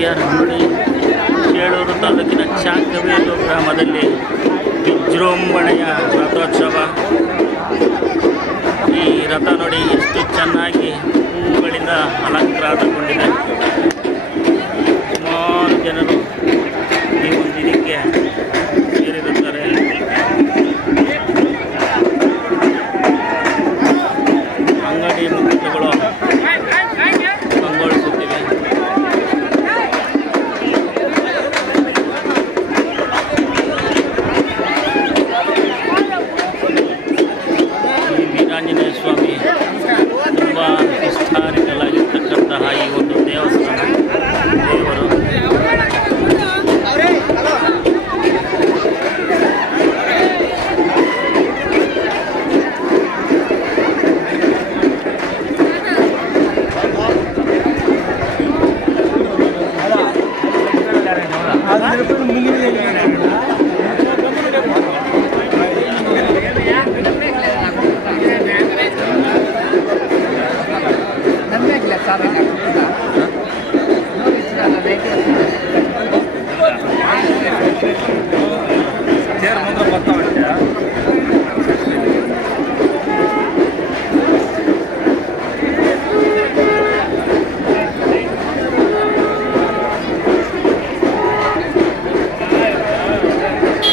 ನೋಡಿ, ಚೇಳೂರು ತಾಲೂಕಿನ ಚಾಕವೇಲು ಗ್ರಾಮದಲ್ಲಿ ವಿಜೃಂಭಣೆಯ ರಥೋತ್ಸವ. ಈ ರಥ ನೋಡಿ ಎಷ್ಟು ಚೆನ್ನಾಗಿ ಹೂವುಗಳಿಂದ ಅಲಂಕಾರಗೊಂಡಿದೆ. ಸುಮಾರು ಜನರು ಈ ಒಂದು ಇದಕ್ಕೆ ಸೇರಿರುತ್ತಾರೆ. ಅಂಗಡಿ ಮುಗ್ಗಟ್ಟುಗಳು ಕಂಗೊಳಿಸುತ್ತಿವೆ. ಈ ವೀರಾಂಜನೇಯ ಸ್ವಾಮಿ ತುಂಬ ಹಿಸ್ಟಾರಿಕಲ್ ಆಗಿರ್ತಕ್ಕಂತಹ ಈ ಒಂದು ದೇವಸ್ಥಾನ. ದೇವರು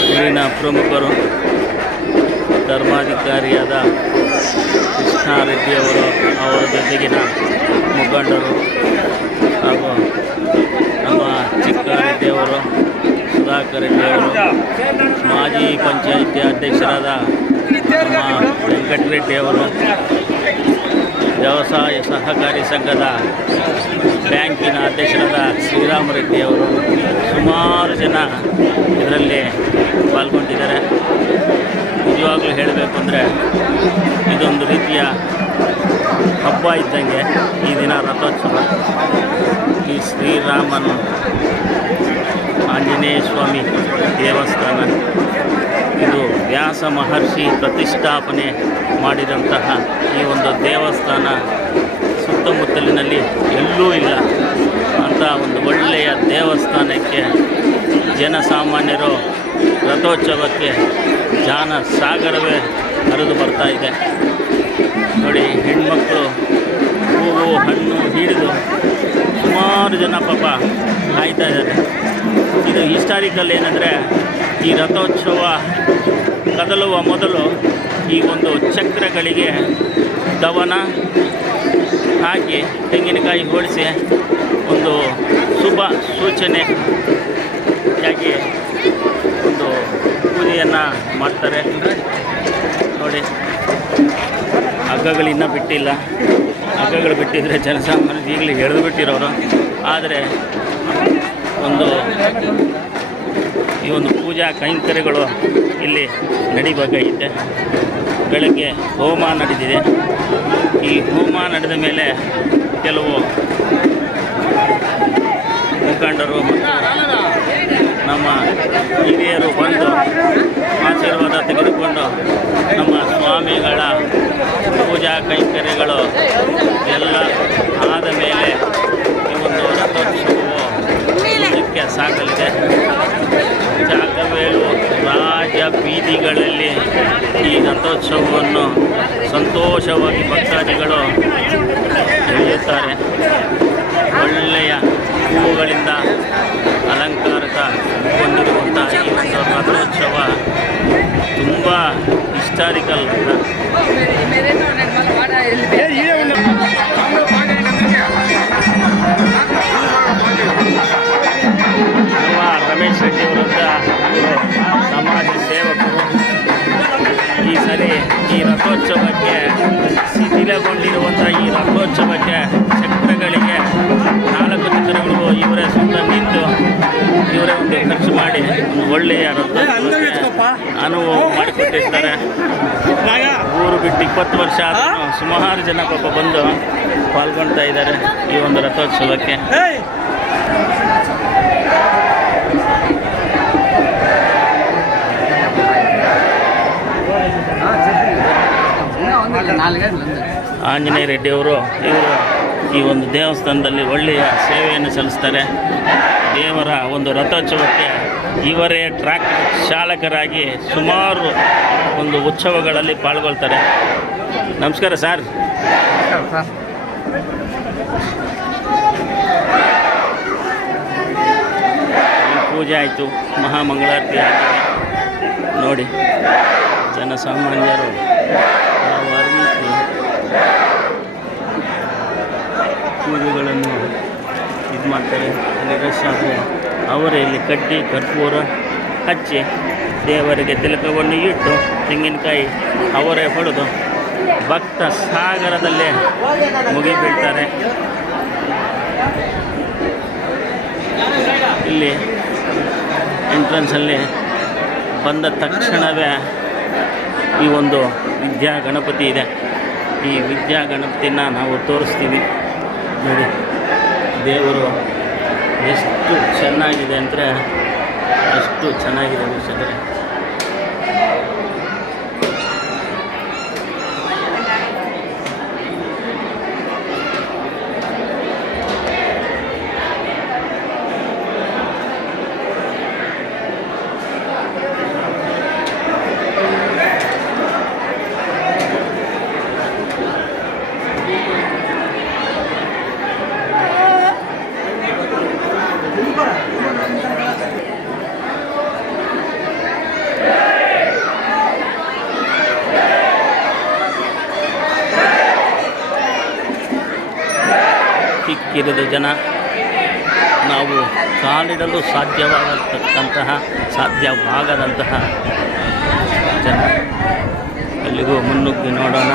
ಇಲ್ಲಿನ ಪ್ರಮುಖರು ಧರ್ಮಾಧಿಕಾರಿಯಾದ ಕೃಷ್ಣಾರೆಡ್ಡಿಯವರು, ಅವರ ಜೊತೆಗಿನ ಮುಖಂಡರು ಹಾಗೂ ನಮ್ಮ ಚಿಕ್ಕಾರೆಡ್ಡಿಯವರು, ಸುಧಾಕರ್ ರೆಡ್ಡಿಯವರು, ಮಾಜಿ ಪಂಚಾಯಿತಿ ಅಧ್ಯಕ್ಷರಾದ ನಮ್ಮ ವೆಂಕಟರೆಡ್ಡಿಯವರು, ವ್ಯವಸಾಯ ಸಹಕಾರಿ ಸಂಘದ ಬ್ಯಾಂಕಿನ ಅಧ್ಯಕ್ಷರಾದ ಶ್ರೀರಾಮರೆಡ್ಡಿಯವರು, ಸುಮಾರು ಜನ ಇದರಲ್ಲಿ ಪಾಲ್ಗೊಂಡಿದ್ದಾರೆ. ನಿಜವಾಗ್ಲೂ ಹೇಳಬೇಕು ಅಂದರೆ ಇದೊಂದು ರೀತಿಯ ಹಬ್ಬ ಇದ್ದಂಗೆ ಈ ದಿನ ರಥೋತ್ಸವ. ಈ ಶ್ರೀರಾಮನ ಆಂಜನೇಯ ಸ್ವಾಮಿ ದೇವಸ್ಥಾನ ಇದು ವ್ಯಾಸ ಮಹರ್ಷಿ ಪ್ರತಿಷ್ಠಾಪನೆ ಮಾಡಿದಂತಹ ಈ ಒಂದು ದೇವಸ್ಥಾನ ಸುತ್ತಮುತ್ತಲಿನಲ್ಲಿ ಎಲ್ಲೂ ಇಲ್ಲ ಅಂಥ ಒಂದು ಒಳ್ಳೆಯ ದೇವಸ್ಥಾನಕ್ಕೆ ಜನಸಾಮಾನ್ಯರು ರಥೋತ್ಸವಕ್ಕೆ ಜಾನ ಸಾಗರವೇ ಹರಿದು ಬರ್ತಾ ಇದೆ. ನೋಡಿ, ಹೆಣ್ಮಕ್ಕಳು ಹೂವು ಹಣ್ಣು ಹಿಡಿದು ಸುಮಾರು ಜನ ಪಾಪ ಕಾಯ್ತಾ ಇದ್ದಾರೆ. ಇದು ಹಿಸ್ಟಾರಿಕಲ್ ಏನಂದರೆ, ಈ ರಥೋತ್ಸವ ಕದಲುವ ಮೊದಲು ಈ ಒಂದು ಚಕ್ರಗಳಿಗೆ ದವನ ಹಾಕಿ ತೆಂಗಿನಕಾಯಿ ಹೊಡಿಸಿ ಒಂದು ಶುಭ ಸೂಚನೆಯಾಗಿ ಒಂದು ಪೂಜೆಯನ್ನು ಮಾಡ್ತಾರೆ. ನೋಡಿ, ಹಗ್ಗಗಳು ಇನ್ನೂ ಬಿಟ್ಟಿಲ್ಲ. ಹಗ್ಗಗಳು ಬಿಟ್ಟಿದ್ದರೆ ಜನಸಾಮಾನ್ಯರು ಈಗಲೇ ಎಳೆದು ಬಿಟ್ಟಿರೋರು. ಆದರೆ ಈ ಒಂದು ಪೂಜಾ ಕೈಂಕರ್ಯಗಳು ಇಲ್ಲಿ ನಡಿಬೇಕಾಗಿದೆ. ಬೆಳಗ್ಗೆ ಹೋಮ ನಡೆದಿದೆ. ಈ ಹೋಮ ನಡೆದ ಮೇಲೆ ಕೆಲವು ಮುಖಂಡರು ಮತ್ತು ನಮ್ಮ ಹಿರಿಯರು ಬಂದು ಆಶೀರ್ವಾದ ತೆಗೆದುಕೊಂಡು ನಮ್ಮ ಸ್ವಾಮಿಗಳ ಪೂಜಾ ಕೈಂಕರ್ಯಗಳು ಎಲ್ಲ ಆದ ಮೇಲೆ ಈ ಒಂದು ರಥೋತ್ಸವವು ಮುಂದಕ್ಕೆ ಸಾಗಲಿದೆ. ಚಾಕವೇಲು ರಾಜ ಬೀದಿಗಳಲ್ಲಿ ಈ ರಥೋತ್ಸವವನ್ನು ಸಂತೋಷವಾಗಿ ಭಕ್ತಾದಿಗಳು ನಡೆಯುತ್ತಾರೆ. ಒಳ್ಳೆಯ ಹೂವುಗಳಿಂದ ಅಲಂಕಾರಗೊಂಡಿರುವಂಥ ಈ ಒಂದು ರಥೋತ್ಸವ ತುಂಬ ಹಿಸ್ಟಾರಿಕಲ್. ರಮೇಶ್ ರೆಡ್ಡಿ ವಿರುದ್ಧ ಸಮಾಜ ಸೇವಕರು ಈ ಸರಿ ಈ ರಥೋತ್ಸವಕ್ಕೆ ಶಿಥಿಲಗೊಂಡಿರುವಂಥ ಈ ರಥೋತ್ಸವಕ್ಕೆ ಚಕ್ರಗಳಿಗೆ 4 ಚಕ್ರಗಳು ಇವರೇ ಸ್ವಂತ ನಿಂತು ಇವರೇ ಒಂದು ಖರ್ಚು ಮಾಡಿ ಒಂದು ಒಳ್ಳೆಯ ರಥೋತ್ಸವಕ್ಕೆ ಅನುವು ಮಾಡಿಕೊಟ್ಟಿರ್ತಾರೆ. ಊರು ಬಿಟ್ಟು 20 ವರ್ಷ ಆದರೂ ಸುಮಾರು ಜನ ಪಾಪ ಬಂದು ಪಾಲ್ಗೊಳ್ತಾ ಇದ್ದಾರೆ ಈ ಒಂದು ರಥೋತ್ಸವಕ್ಕೆ. ಆಂಜನೇಯ ರೆಡ್ಡಿಯವರು ಇವರು ಈ ಒಂದು ದೇವಸ್ಥಾನದಲ್ಲಿ ಒಳ್ಳೆಯ ಸೇವೆಯನ್ನು ಸಲ್ಲಿಸ್ತಾರೆ. ದೇವರ ಒಂದು ರಥೋತ್ಸವಕ್ಕೆ ಇವರೇ ಟ್ರ್ಯಾಕ್ ಚಾಲಕರಾಗಿ ಸುಮಾರು ಒಂದು ಉತ್ಸವಗಳಲ್ಲಿ ಪಾಲ್ಗೊಳ್ತಾರೆ. ನಮಸ್ಕಾರ ಸರ್. ಪೂಜೆ ಆಯಿತು, ಮಹಾಮಂಗಳಾರತಿ ಆಗಿದೆ. ನೋಡಿ ಜನಸಾಮಾನ್ಯರು ಯಾವ ರೀತಿ ಪೂಜೆಗಳನ್ನು ಇದು ಮಾಡ್ತಾರೆ. ಅಲ್ಲಿ ರಶ್ ಆದರೆ ಅವರೇ ಇಲ್ಲಿ ಕಡ್ಡಿ ಕರ್ಪೂರ ಹಚ್ಚಿ ದೇವರಿಗೆ ತಿಲಕವನ್ನು ಇಟ್ಟು ತೆಂಗಿನಕಾಯಿ ಅವರೇ ಹೊಡೆದು ಭಕ್ತ ಸಾಗರದಲ್ಲೇ ಮುಗಿಬೀಳ್ತಾರೆ. ಇಲ್ಲಿ ಎಂಟ್ರೆನ್ಸಲ್ಲಿ ಬಂದ ತಕ್ಷಣವೇ ಈ ಒಂದು ವಿದ್ಯಾ ಗಣಪತಿ ಇದೆ. ಈ ವಿದ್ಯಾ ಗಣಪತಿನ ನಾವು ತೋರಿಸ್ತೀವಿ ನೋಡಿ. ದೇವರು ಎಷ್ಟು ಚೆನ್ನಾಗಿದೆ ಅಂದರೆ ಅಷ್ಟು ಚೆನ್ನಾಗಿದೆ ವೀಕ್ಷಕರೇ. ಸಿಕ್ಕಿರದ ಜನ, ನಾವು ಕಾಲಿಡಲು ಸಾಧ್ಯವಾಗದಂತಹ ಜನ. ಅಲ್ಲಿಗೂ ಮುನ್ನುಗ್ಗಿ ನೋಡೋಣ.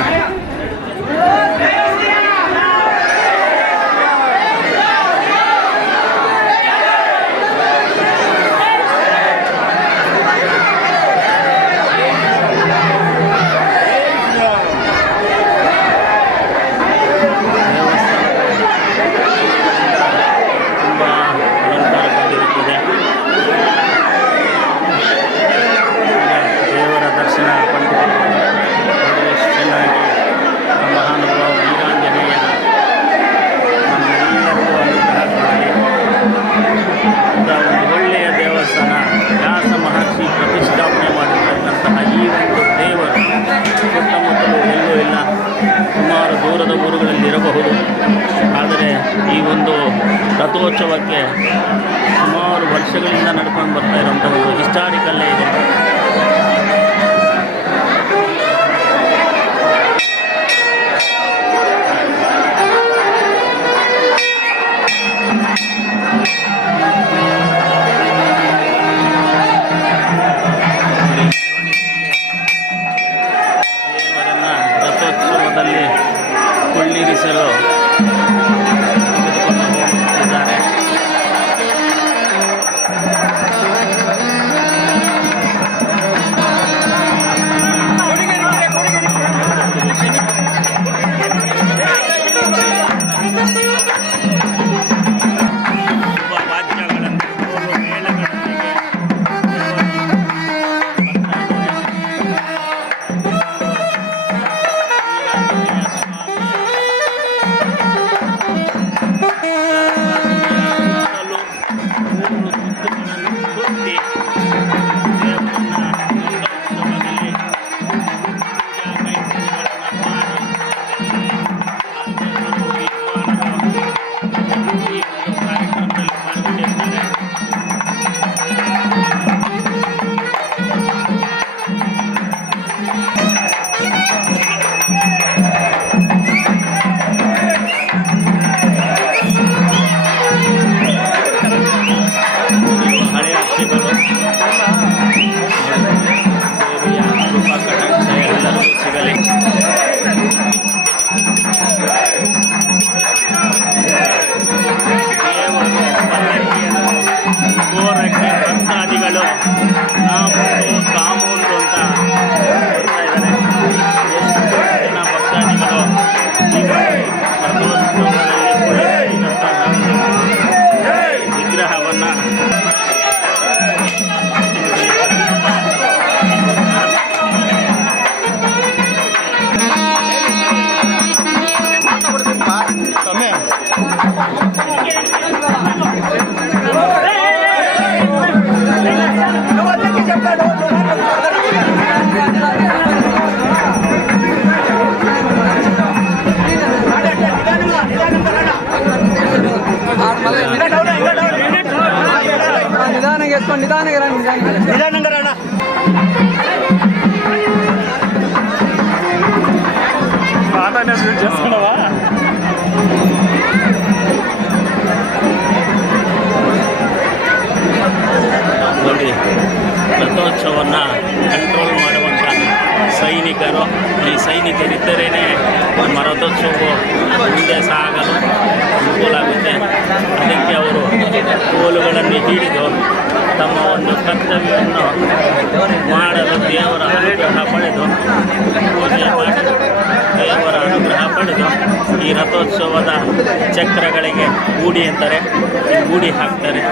ದೂರದ ಊರುಗಳಲ್ಲಿ ಇರಬಹುದು. ಆದರೆ ಈ ಒಂದು ರಥೋತ್ಸವಕ್ಕೆ ಸುಮಾರು ವರ್ಷಗಳಿಂದ ನಡ್ಕೊಂಡು ಬರ್ತಾ ಇರುವಂಥ ಒಂದು ಹಿಸ್ಟಾರಿಕಲ್ಲೇ ಇದೆ. ಕೊಳ್ಳಿರಿಸಲು ತೆಗೆದುಕೊಂಡು ಹೋಗುತ್ತಿದ್ದಾರೆ. Amém. ರಥೋತ್ಸವವನ್ನು ಕಂಟ್ರೋಲ್ ಮಾಡುವಂಥ ಸೈನಿಕರು. ಈ ಸೈನಿಕರಿದ್ದರೇ ನಮ್ಮ ರಥೋತ್ಸವವು ಮುಂದೆ ಸಾಗಲು ಅನುಕೂಲ ಆಗುತ್ತೆ. ಅದಕ್ಕೆ ಅವರು ಕೋಲುಗಳನ್ನು ಹಿಡಿದು ತಮ್ಮ ಒಂದು ಕರ್ತವ್ಯವನ್ನು ಮಾಡಲು ದೇವರ ಅನುಗ್ರಹ ಪಡೆದು ಪೂಜೆ ಮಾಡಿ ದೇವರ ಅನುಗ್ರಹ ಪಡೆದು ಈ ರಥೋತ್ಸವದ ಚಕ್ರಗಳಿಗೆ ಗೂಡಿ ಅಂತಾರೆ, ಗೂಡಿ ಹಾಕ್ತಾರೆ.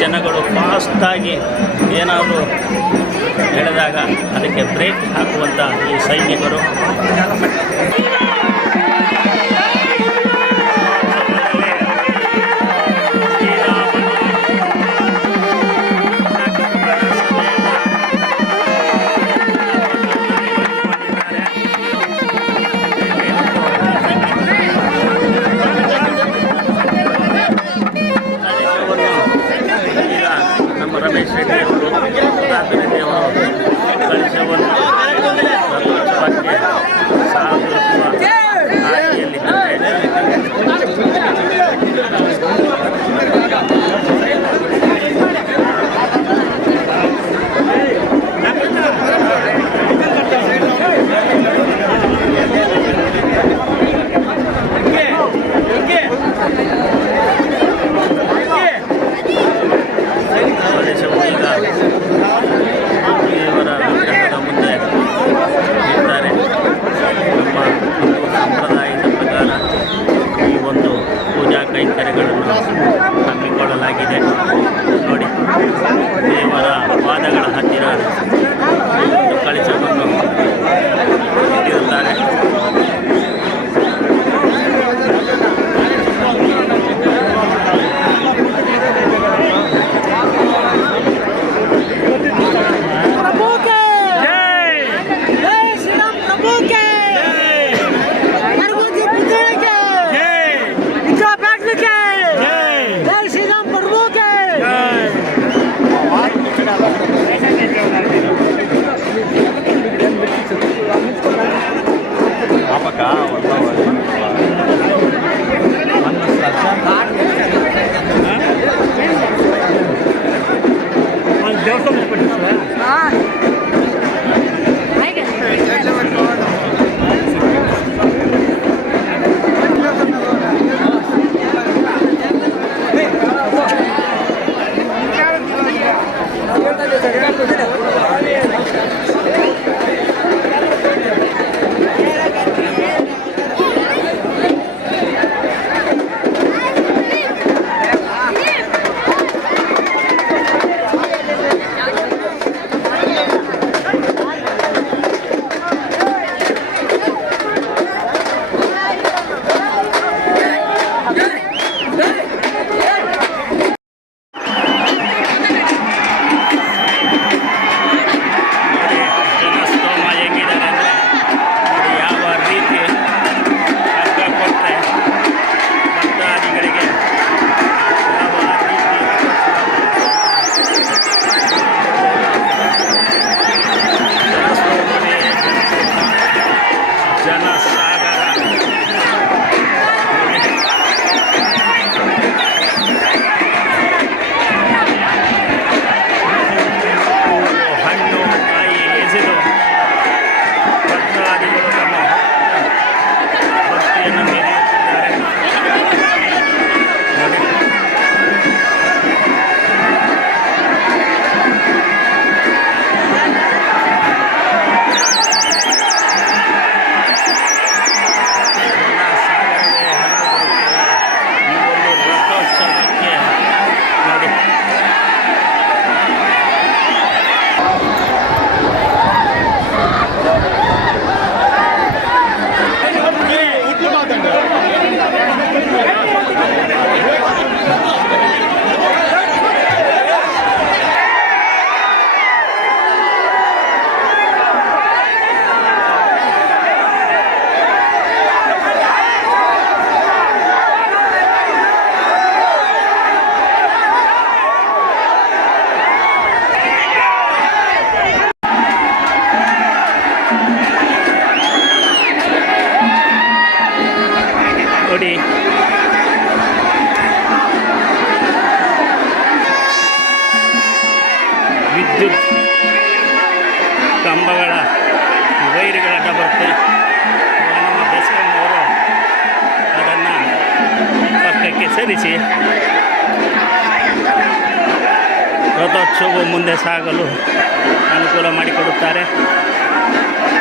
ಜನಗಳು ಫಾಸ್ಟಾಗಿ ಏನಾದರೂ ಎಳೆದಾಗ ಅದಕ್ಕೆ ಬ್ರೇಕ್ ಹಾಕುವಂಥ ಈ ಸೈನಿಕರು ರಮೇಶ್ ರೆಡ್ಡಿ ಅವರು ದೇವರು ಕಳಶವನ್ನು ರಥೋತ್ಸವಕ್ಕೆ ಸಾಗಿಸುವ ಹಾದಿಯಲ್ಲಿದ್ದಾರೆ. ದೇವರ ವಿಗ್ರಹದ ಮುಂದೆ ಇರ್ತಾರೆ. ನಮ್ಮ ಹಿಂದೂ ಸಂಪ್ರದಾಯದ ಪ್ರಕಾರ ಈ ಒಂದು ಪೂಜಾ ಕೈಂಕರ್ಯಗಳನ್ನು ಹಮ್ಮಿಕೊಳ್ಳಲಾಗಿದೆ. ನೋಡಿ, ದೇವರ ಪಾದಗಳ ಹತ್ತಿರ ಒಂದು ಕಳಶವನ್ನು ಇಟ್ಟಿರುತ್ತಾರೆ. ವಿದ್ಯುತ್ ಕಂಬಗಳ ವೈರ್ಗಳಡ್ಡ ಬರುತ್ತೆ. ನಮ್ಮ ಬೆಸ್ಕಾಂ ಅವರು ಅದನ್ನು ಪಕ್ಕಕ್ಕೆ ಸರಿಸಿ ರಥೋತ್ಸವ ಮುಂದೆ ಸಾಗಲು ಅನುಕೂಲ ಮಾಡಿಕೊಡುತ್ತಾರೆ.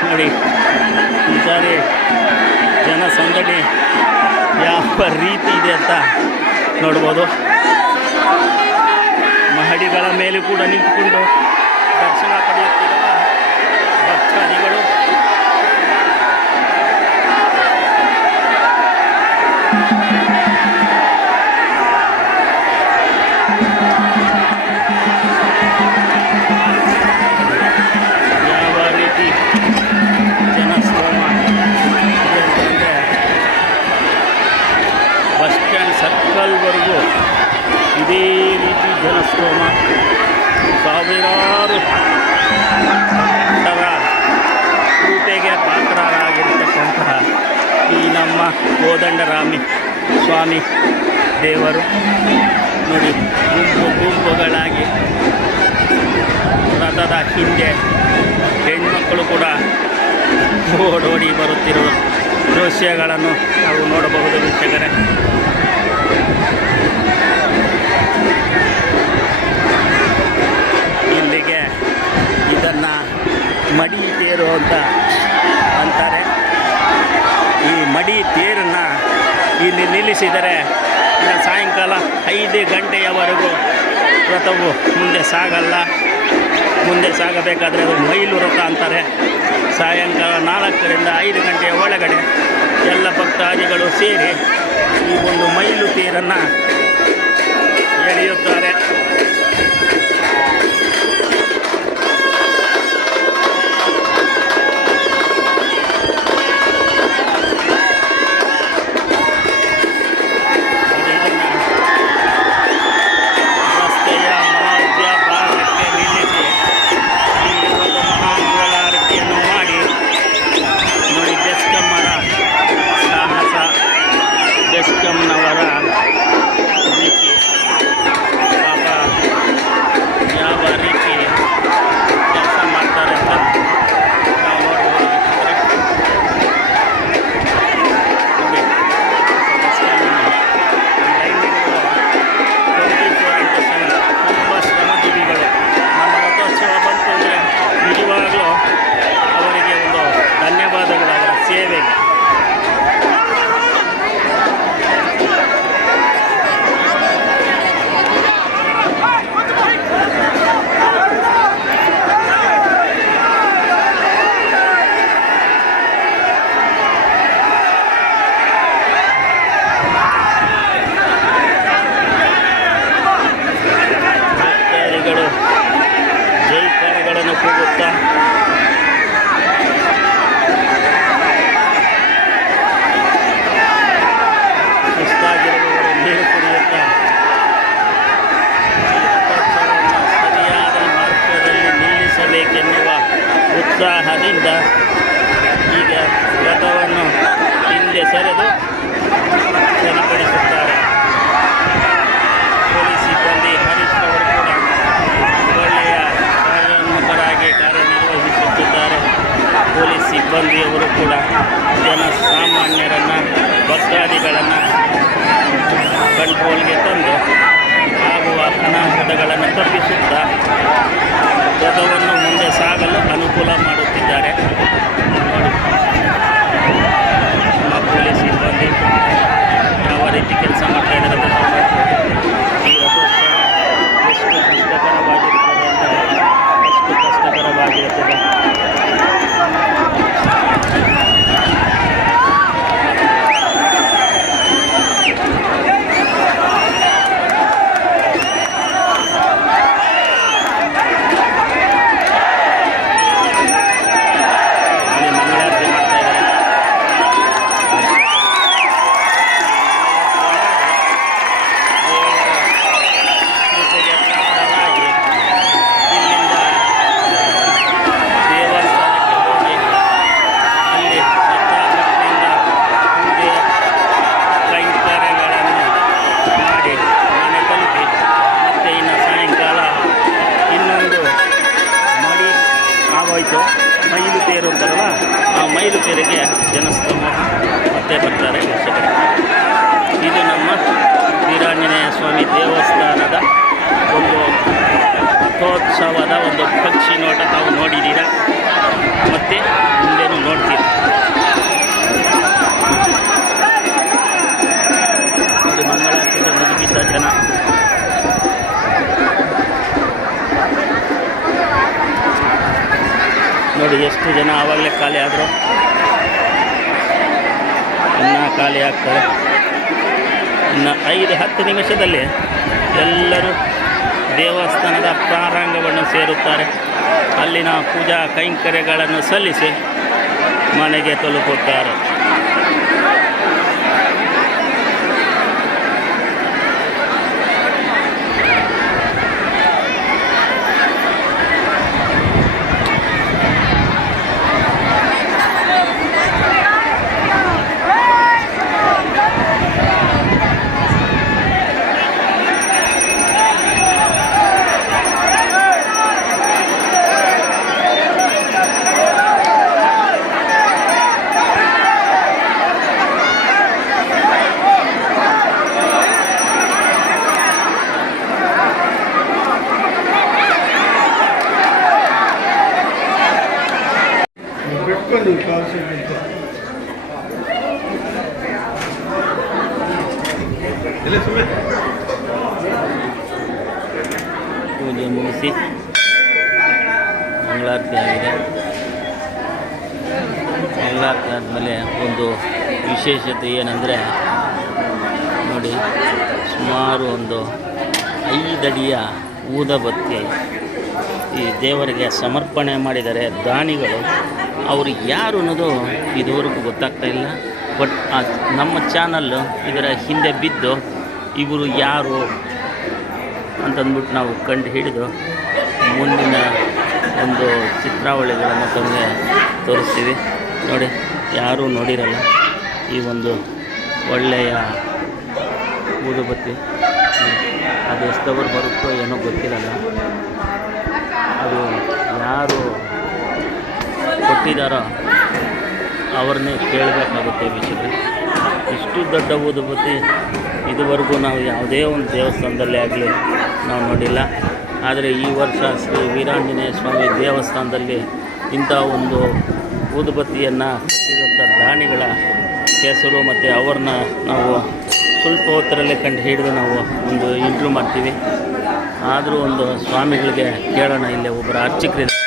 ನೋಡಿ, ಈ ಸಾರಿ ಜನಸಂದಣಿ ಯಾವ ರೀತಿ ಇದೆ ಅಂತ ನೋಡ್ಬೋದು. ಮಹಡಿಗಳ ಮೇಲೆ ಕೂಡ ನಿಂತುಕೊಂಡು ದರ್ಶನ ಪಡೆಯುತ್ತಿರುವ ಭಕ್ತಾದಿಗಳು ಯಾವ ರೀತಿ ಜನಸ್ತೋಮ ಇದೆ ಅಂತಂದರೆ ಬಸ್ ಸ್ಟ್ಯಾಂಡ್ ಸರ್ಕಲ್ವರೆಗೂ ಇದೇ ರೀತಿ ಜನಸ್ತೋಮ. ಸಾವಿರಾರು ಭಕ್ತರ ಕೃಪೆಗೆ ಪಾತ್ರರಾಗಿರ್ತಕ್ಕಂತಹ ಈ ನಮ್ಮ ಕೋದಂಡರಾಮಿ ಸ್ವಾಮಿ ದೇವರು ನೋಡಿ, ಗುಂಪುಗಳಾಗಿ ರಥದ ಹಿಂದೆ ಹೆಣ್ಮಕ್ಕಳು ಕೂಡ ಓಡೋಡಿ ಬರುತ್ತಿರುವ ದೃಶ್ಯಗಳನ್ನು ನಾವು ನೋಡಬಹುದು ವೀಕ್ಷಕರೇ. ಇಲ್ಲಿಗೆ ಇದನ್ನು ಮಡಿ ತೇರು ಅಂತ ಅಂತಾರೆ. ಈ ಮಡಿ ತೇರನ್ನು ಇಲ್ಲಿ ನಿಲ್ಲಿಸಿದರೆ ಸಾಯಂಕಾಲ 5 ಗಂಟೆಯವರೆಗೂ ರಥವು ಮುಂದೆ ಸಾಗಲ್ಲ. ಮುಂದೆ ಸಾಗಬೇಕಾದ್ರೆ ಅದು ಮೈಲು ರಥ ಅಂತಾರೆ. ಸಾಯಂಕಾಲ 4ರಿಂದ 5 ಗಂಟೆಯ ಒಳಗಡೆ ಎಲ್ಲ ಭಕ್ತಾದಿಗಳು ಸೇರಿ ಈ ಒಂದು ಮೈಲು ತೇರನ್ನು ಎಳೆಯುತ್ತಾರೆ. ಬೆಸ್ಕಾಂನವರ ರೀತಿ ಪಾಪ ಯಾವ ರೀತಿ ಕೆಲಸ ಮಾಡ್ತಾರೆ ಅಂತ ನಾವು ನೋಡ್ಬೋದು. ನೋಡಿ, ಬೆಸ್ಕಾಂನ ಲೈನ್ಗಳು 24/7 ತುಂಬ ಶ್ರಮಜೀವಿಗಳು. ನಮ್ಮ ರಥೋತ್ಸವ ಬಂತು ಅಂದರೆ ನಿಜವಾಗಲೂ ಅವರಿಗೆ ಒಂದು ಧನ್ಯವಾದಗಳು ಅವರ ಸೇವೆಗೆ. ಜೈಕಾರಗಳನ್ನು ಕೂಗುತ್ತಾ ಸುಸ್ತಾಗಿರುವವರು ನೀರು ಕುಡಿಯುತ್ತಾ ರಥೋತ್ಸವವನ್ನು ಸರಿಯಾದ ಮಾರ್ಗದಲ್ಲಿ ನಿಲ್ಲಿಸಬೇಕೆನ್ನುವ ಉತ್ಸಾಹದಿಂದ ಈಗ ರಥವನ್ನು ಹಿಂದೆ ಸರಿದು ಸರಿಪಡಿಸುತ್ತಾರೆ. ಪೊಲೀಸ್ ಸಿಬ್ಬಂದಿ ಹರೀಶ್ ಅವರು ಕೂಡ ಒಳ್ಳೆಯ ಕಾರ್ಯೋನ್ಮುಖರಾಗಿ ಕಾರ್ಯನಿರ್ವಹಿಸುತ್ತಿದ್ದಾರೆ. ಪೊಲೀಸ್ ಸಿಬ್ಬಂದಿಯವರು ಕೂಡ ಜನಸಾಮಾನ್ಯರನ್ನು ಭಕ್ತಾದಿಗಳನ್ನು ಕಂಟ್ರೋಲ್ಗೆ ತಂದು ಆಗುವ ಅನಾಹುತಗಳನ್ನು ತಪ್ಪಿಸುತ್ತಾ ರಥವನ್ನು ಮುಂದೆ ಸಾಗಲು ಅನುಕೂಲ ಮಾಡುತ್ತಿದ್ದಾರೆ. ನೋಡಿ, ನಮ್ಮ ಪೊಲೀಸ್ ಸಿಬ್ಬಂದಿ ಯಾವ ರೀತಿ ಕೆಲಸ ಮಾಡ್ತಾ ಇದ್ದಾರೆ ಅಂತ ಈ ರಥೋತ್ಸವ ಎಷ್ಟು ಕಷ್ಟಕರವಾಗಿರುತ್ತದೆ ಅಂದರೆ ಅಷ್ಟು ಕಷ್ಟಕರವಾಗಿರುತ್ತದೆ. ಮೇಲುಕೆರೆಗೆ ಜನಸ್ತೋಮ ಮತ್ತೆ ಬರ್ತಾರೆ ವೀಕ್ಷಕರೇ. ಇದು ನಮ್ಮ ವೀರಾಂಜನೇಯ ಸ್ವಾಮಿ ದೇವಸ್ಥಾನದ ಒಂದು ರಥೋತ್ಸವದ ಒಂದು ಪಕ್ಷಿ ನೋಟ ತಾವು ನೋಡಿದ್ದೀರಾ, ಮತ್ತು ಮುಂದೇನು ನೋಡ್ತೀರಿ. ನೋಡಿ ಮಂಗಳಾರತಿಗೆ ಮುಗಿಬಿದ್ದ ಜನ. ನೋಡಿ ಎಷ್ಟು ಜನ ಆವಾಗಲೇ ಖಾಲಿ ಆದರು, ಇನ್ನೂ ಖಾಲಿ ಆಗ್ತಾರೆ. ಇನ್ನು 5-10 ನಿಮಿಷದಲ್ಲಿ ಎಲ್ಲರೂ ದೇವಸ್ಥಾನದ ಪ್ರಾರಂಗವನ್ನು ಸೇರುತ್ತಾರೆ. ಅಲ್ಲಿನ ಪೂಜಾ ಕೈಂಕರ್ಯಗಳನ್ನು ಸಲ್ಲಿಸಿ ಮನೆಗೆ ತಲುಪುತ್ತಾರೆ. ಪೂಜೆ ಮುಗಿಸಿ ಮಂಗಳಾರತಿ ಆಗಿದೆ. ಮಂಗಳಾರತಿ ಆದಮೇಲೆ ಒಂದು ವಿಶೇಷತೆ ಏನಂದರೆ ನೋಡಿ, ಸುಮಾರು ಒಂದು 5 ಅಡಿಯ ಊದಬತ್ತಿ ಈ ದೇವರಿಗೆ ಸಮರ್ಪಣೆ ಮಾಡಿದ್ದಾರೆ ದಾನಿಗಳು. ಅವರು ಯಾರು ಅನ್ನೋದು ಇದುವರೆಗೂ ಗೊತ್ತಾಗ್ತಾ ಇಲ್ಲ. ಬಟ್ ನಮ್ಮ ಚಾನಲ್ಲು ಇದರ ಹಿಂದೆ ಬಿದ್ದು ಇವರು ಯಾರು ಅಂತಂದ್ಬಿಟ್ಟು ನಾವು ಕಂಡು ಹಿಡಿದು ಮುಂದಿನ ಒಂದು ಚಿತ್ರಾವಳಿಗಳನ್ನು ತಮಗೆ ತೋರಿಸ್ತೀವಿ. ನೋಡಿ, ಯಾರೂ ನೋಡಿರಲ್ಲ ಈ ಒಂದು ಒಳ್ಳೆಯ ಊದುಬತ್ತಿ. ಅದು ಎಷ್ಟವರು ಬರುತ್ತೋ ಏನೋ ಗೊತ್ತಿರಲ್ಲ. ಅದು ಯಾರು ಕೊಟ್ಟಿದ್ದಾರೋ ಅವ್ರನ್ನೇ ಕೇಳಬೇಕಾಗುತ್ತೆ ವೀಕ್ಷಕರೇ. ಇಷ್ಟು ದೊಡ್ಡ ಊದುಬತ್ತಿ ಇದುವರೆಗೂ ನಾವು ಯಾವುದೇ ಒಂದು ದೇವಸ್ಥಾನದಲ್ಲೇ ಆಗಲಿ ನಾವು ನೋಡಿಲ್ಲ. ಆದರೆ ಈ ವರ್ಷ ಶ್ರೀ ವೀರಾಂಜನೇಯ ಸ್ವಾಮಿ ದೇವಸ್ಥಾನದಲ್ಲಿ ಇಂಥ ಒಂದು ಊದುಬತ್ತಿಯನ್ನು ಕೊಟ್ಟಿರುವಂಥ ದಾನಿಗಳ ಹೆಸರು ಮತ್ತು ಅವ್ರನ್ನ ನಾವು ಸ್ವಲ್ಪ ಹೊತ್ತರಲ್ಲೇ ಕಂಡು ಹಿಡಿದು ನಾವು ಒಂದು ಇಂಟ್ರ್ಯೂ ಮಾಡ್ತೀವಿ. ಆದರೂ ಒಂದು ಸ್ವಾಮಿಗಳಿಗೆ ಕೇಳೋಣ. ಇಲ್ಲೇ ಒಬ್ಬರು ಅರ್ಚಕರಿದ್ದಾರೆ.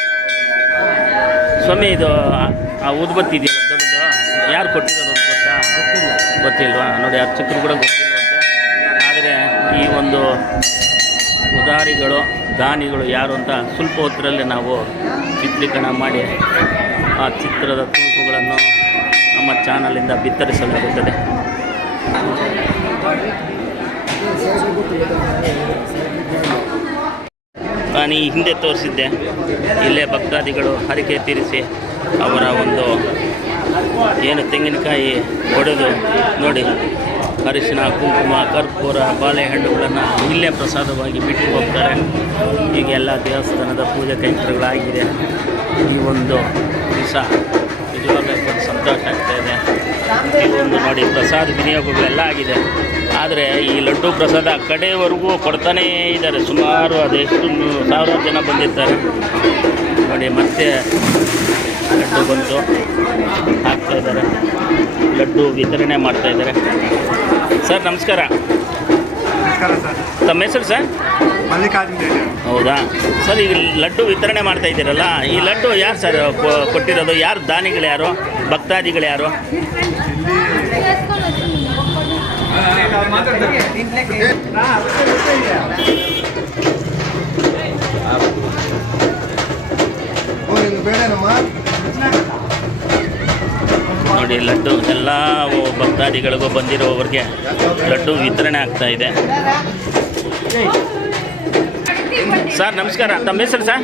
ಸ್ವಾಮಿ, ಇದು ಆ ಊದುಬತ್ತಿ ಇದೆಯಲ್ಲ ದೊಡ್ಡದು, ಯಾರು ಕೊಟ್ಟಿರೋದು ಅಂತ ಗೊತ್ತಾ? ಗೊತ್ತಿಲ್ವಾ? ನೋಡಿ, ಅರ್ಚಕರು ಕೂಡ ಗೊತ್ತಿಲ್ವಂತೆ. ಆದರೆ ಈ ಒಂದು ಉದಾರಿಗಳು ದಾನಿಗಳು ಯಾರು ಅಂತ ಸ್ವಲ್ಪ ಹೊತ್ತರಲ್ಲಿ ನಾವು ಚಿತ್ರೀಕರಣ ಮಾಡಿ ಆ ಚಿತ್ರದ ತುಣುಕುಗಳನ್ನು ನಮ್ಮ ಚಾನಲಿಂದ ಬಿತ್ತರಿಸಲಾಗುತ್ತದೆ. ನಾನು ಈ ಹಿಂದೆ ತೋರಿಸಿದ್ದೆ, ಇಲ್ಲೇ ಭಕ್ತಾದಿಗಳು ಹರಕೆ ತೀರಿಸಿ ಅವರ ಒಂದು ಏನು ತೆಂಗಿನಕಾಯಿ ಒಡೆದು ನೋಡಿ ಅರಿಶಿನ, ಕುಂಕುಮ, ಕರ್ಪೂರ, ಬಾಳೆಹಣ್ಣುಗಳನ್ನು ಇಲ್ಲೇ ಪ್ರಸಾದವಾಗಿ ಬಿಟ್ಟು ಹೋಗ್ತಾರೆ. ಈಗ ಎಲ್ಲ ದೇವಸ್ಥಾನದ ಪೂಜೆ ಕೈಂಕರ್ಯಗಳಾಗಿದೆ. ಈ ಒಂದು ದಿವಸ ನಿಜವಾಗ್ಲೂ ಸಂತೋಷ ಆಗ್ತಾಯಿದೆ. ಈ ಒಂದು ನೋಡಿ ಪ್ರಸಾದ ವಿನಿಯೋಗಗಳೆಲ್ಲ ಆಗಿದೆ. ಆದರೆ ಈ ಲಡ್ಡು ಪ್ರಸಾದ ಕಡೆಯವರೆಗೂ ಕೊಡ್ತಾನೇ ಇದ್ದಾರೆ. ಸುಮಾರು ಅದೆಷ್ಟು 1000 ಜನ ಬಂದಿರ್ತಾರೆ ನೋಡಿ. ಮತ್ತೆ ಲಡ್ಡು ಬಂತು ಹಾಕ್ತಾಯಿದ್ದಾರೆ, ಲಡ್ಡು ವಿತರಣೆ ಮಾಡ್ತಾಯಿದ್ದಾರೆ. ಸರ್ ನಮಸ್ಕಾರ. ನಮಸ್ಕಾರ ಸರ್. ತಮ್ಮ ಹೆಸರು ಸರ್? ಮಲ್ಲಿಕಾರ್ಜುನ. ಹೌದಾ ಸರ್, ಈಗ ಲಡ್ಡು ವಿತರಣೆ ಮಾಡ್ತಾ ಇದ್ದೀರಲ್ಲ, ಈ ಲಡ್ಡು ಯಾರು ಸರ್ ಕೊಟ್ಟಿರೋದು? ಯಾರು ದಾನಿಗಳು, ಯಾರು ಭಕ್ತಾದಿಗಳು, ಯಾರು? ನೋಡಿ, ಲಡ್ಡು ಎಲ್ಲ ಭಕ್ತಾದಿಗಳಿಗೂ ಬಂದಿರುವವರಿಗೆ ಲಡ್ಡು ವಿತರಣೆ ಆಗ್ತಾ ಇದೆ. ಸರ್ ನಮಸ್ಕಾರ. ತಮ್ಮ ಹೆಸರು ಸರ್?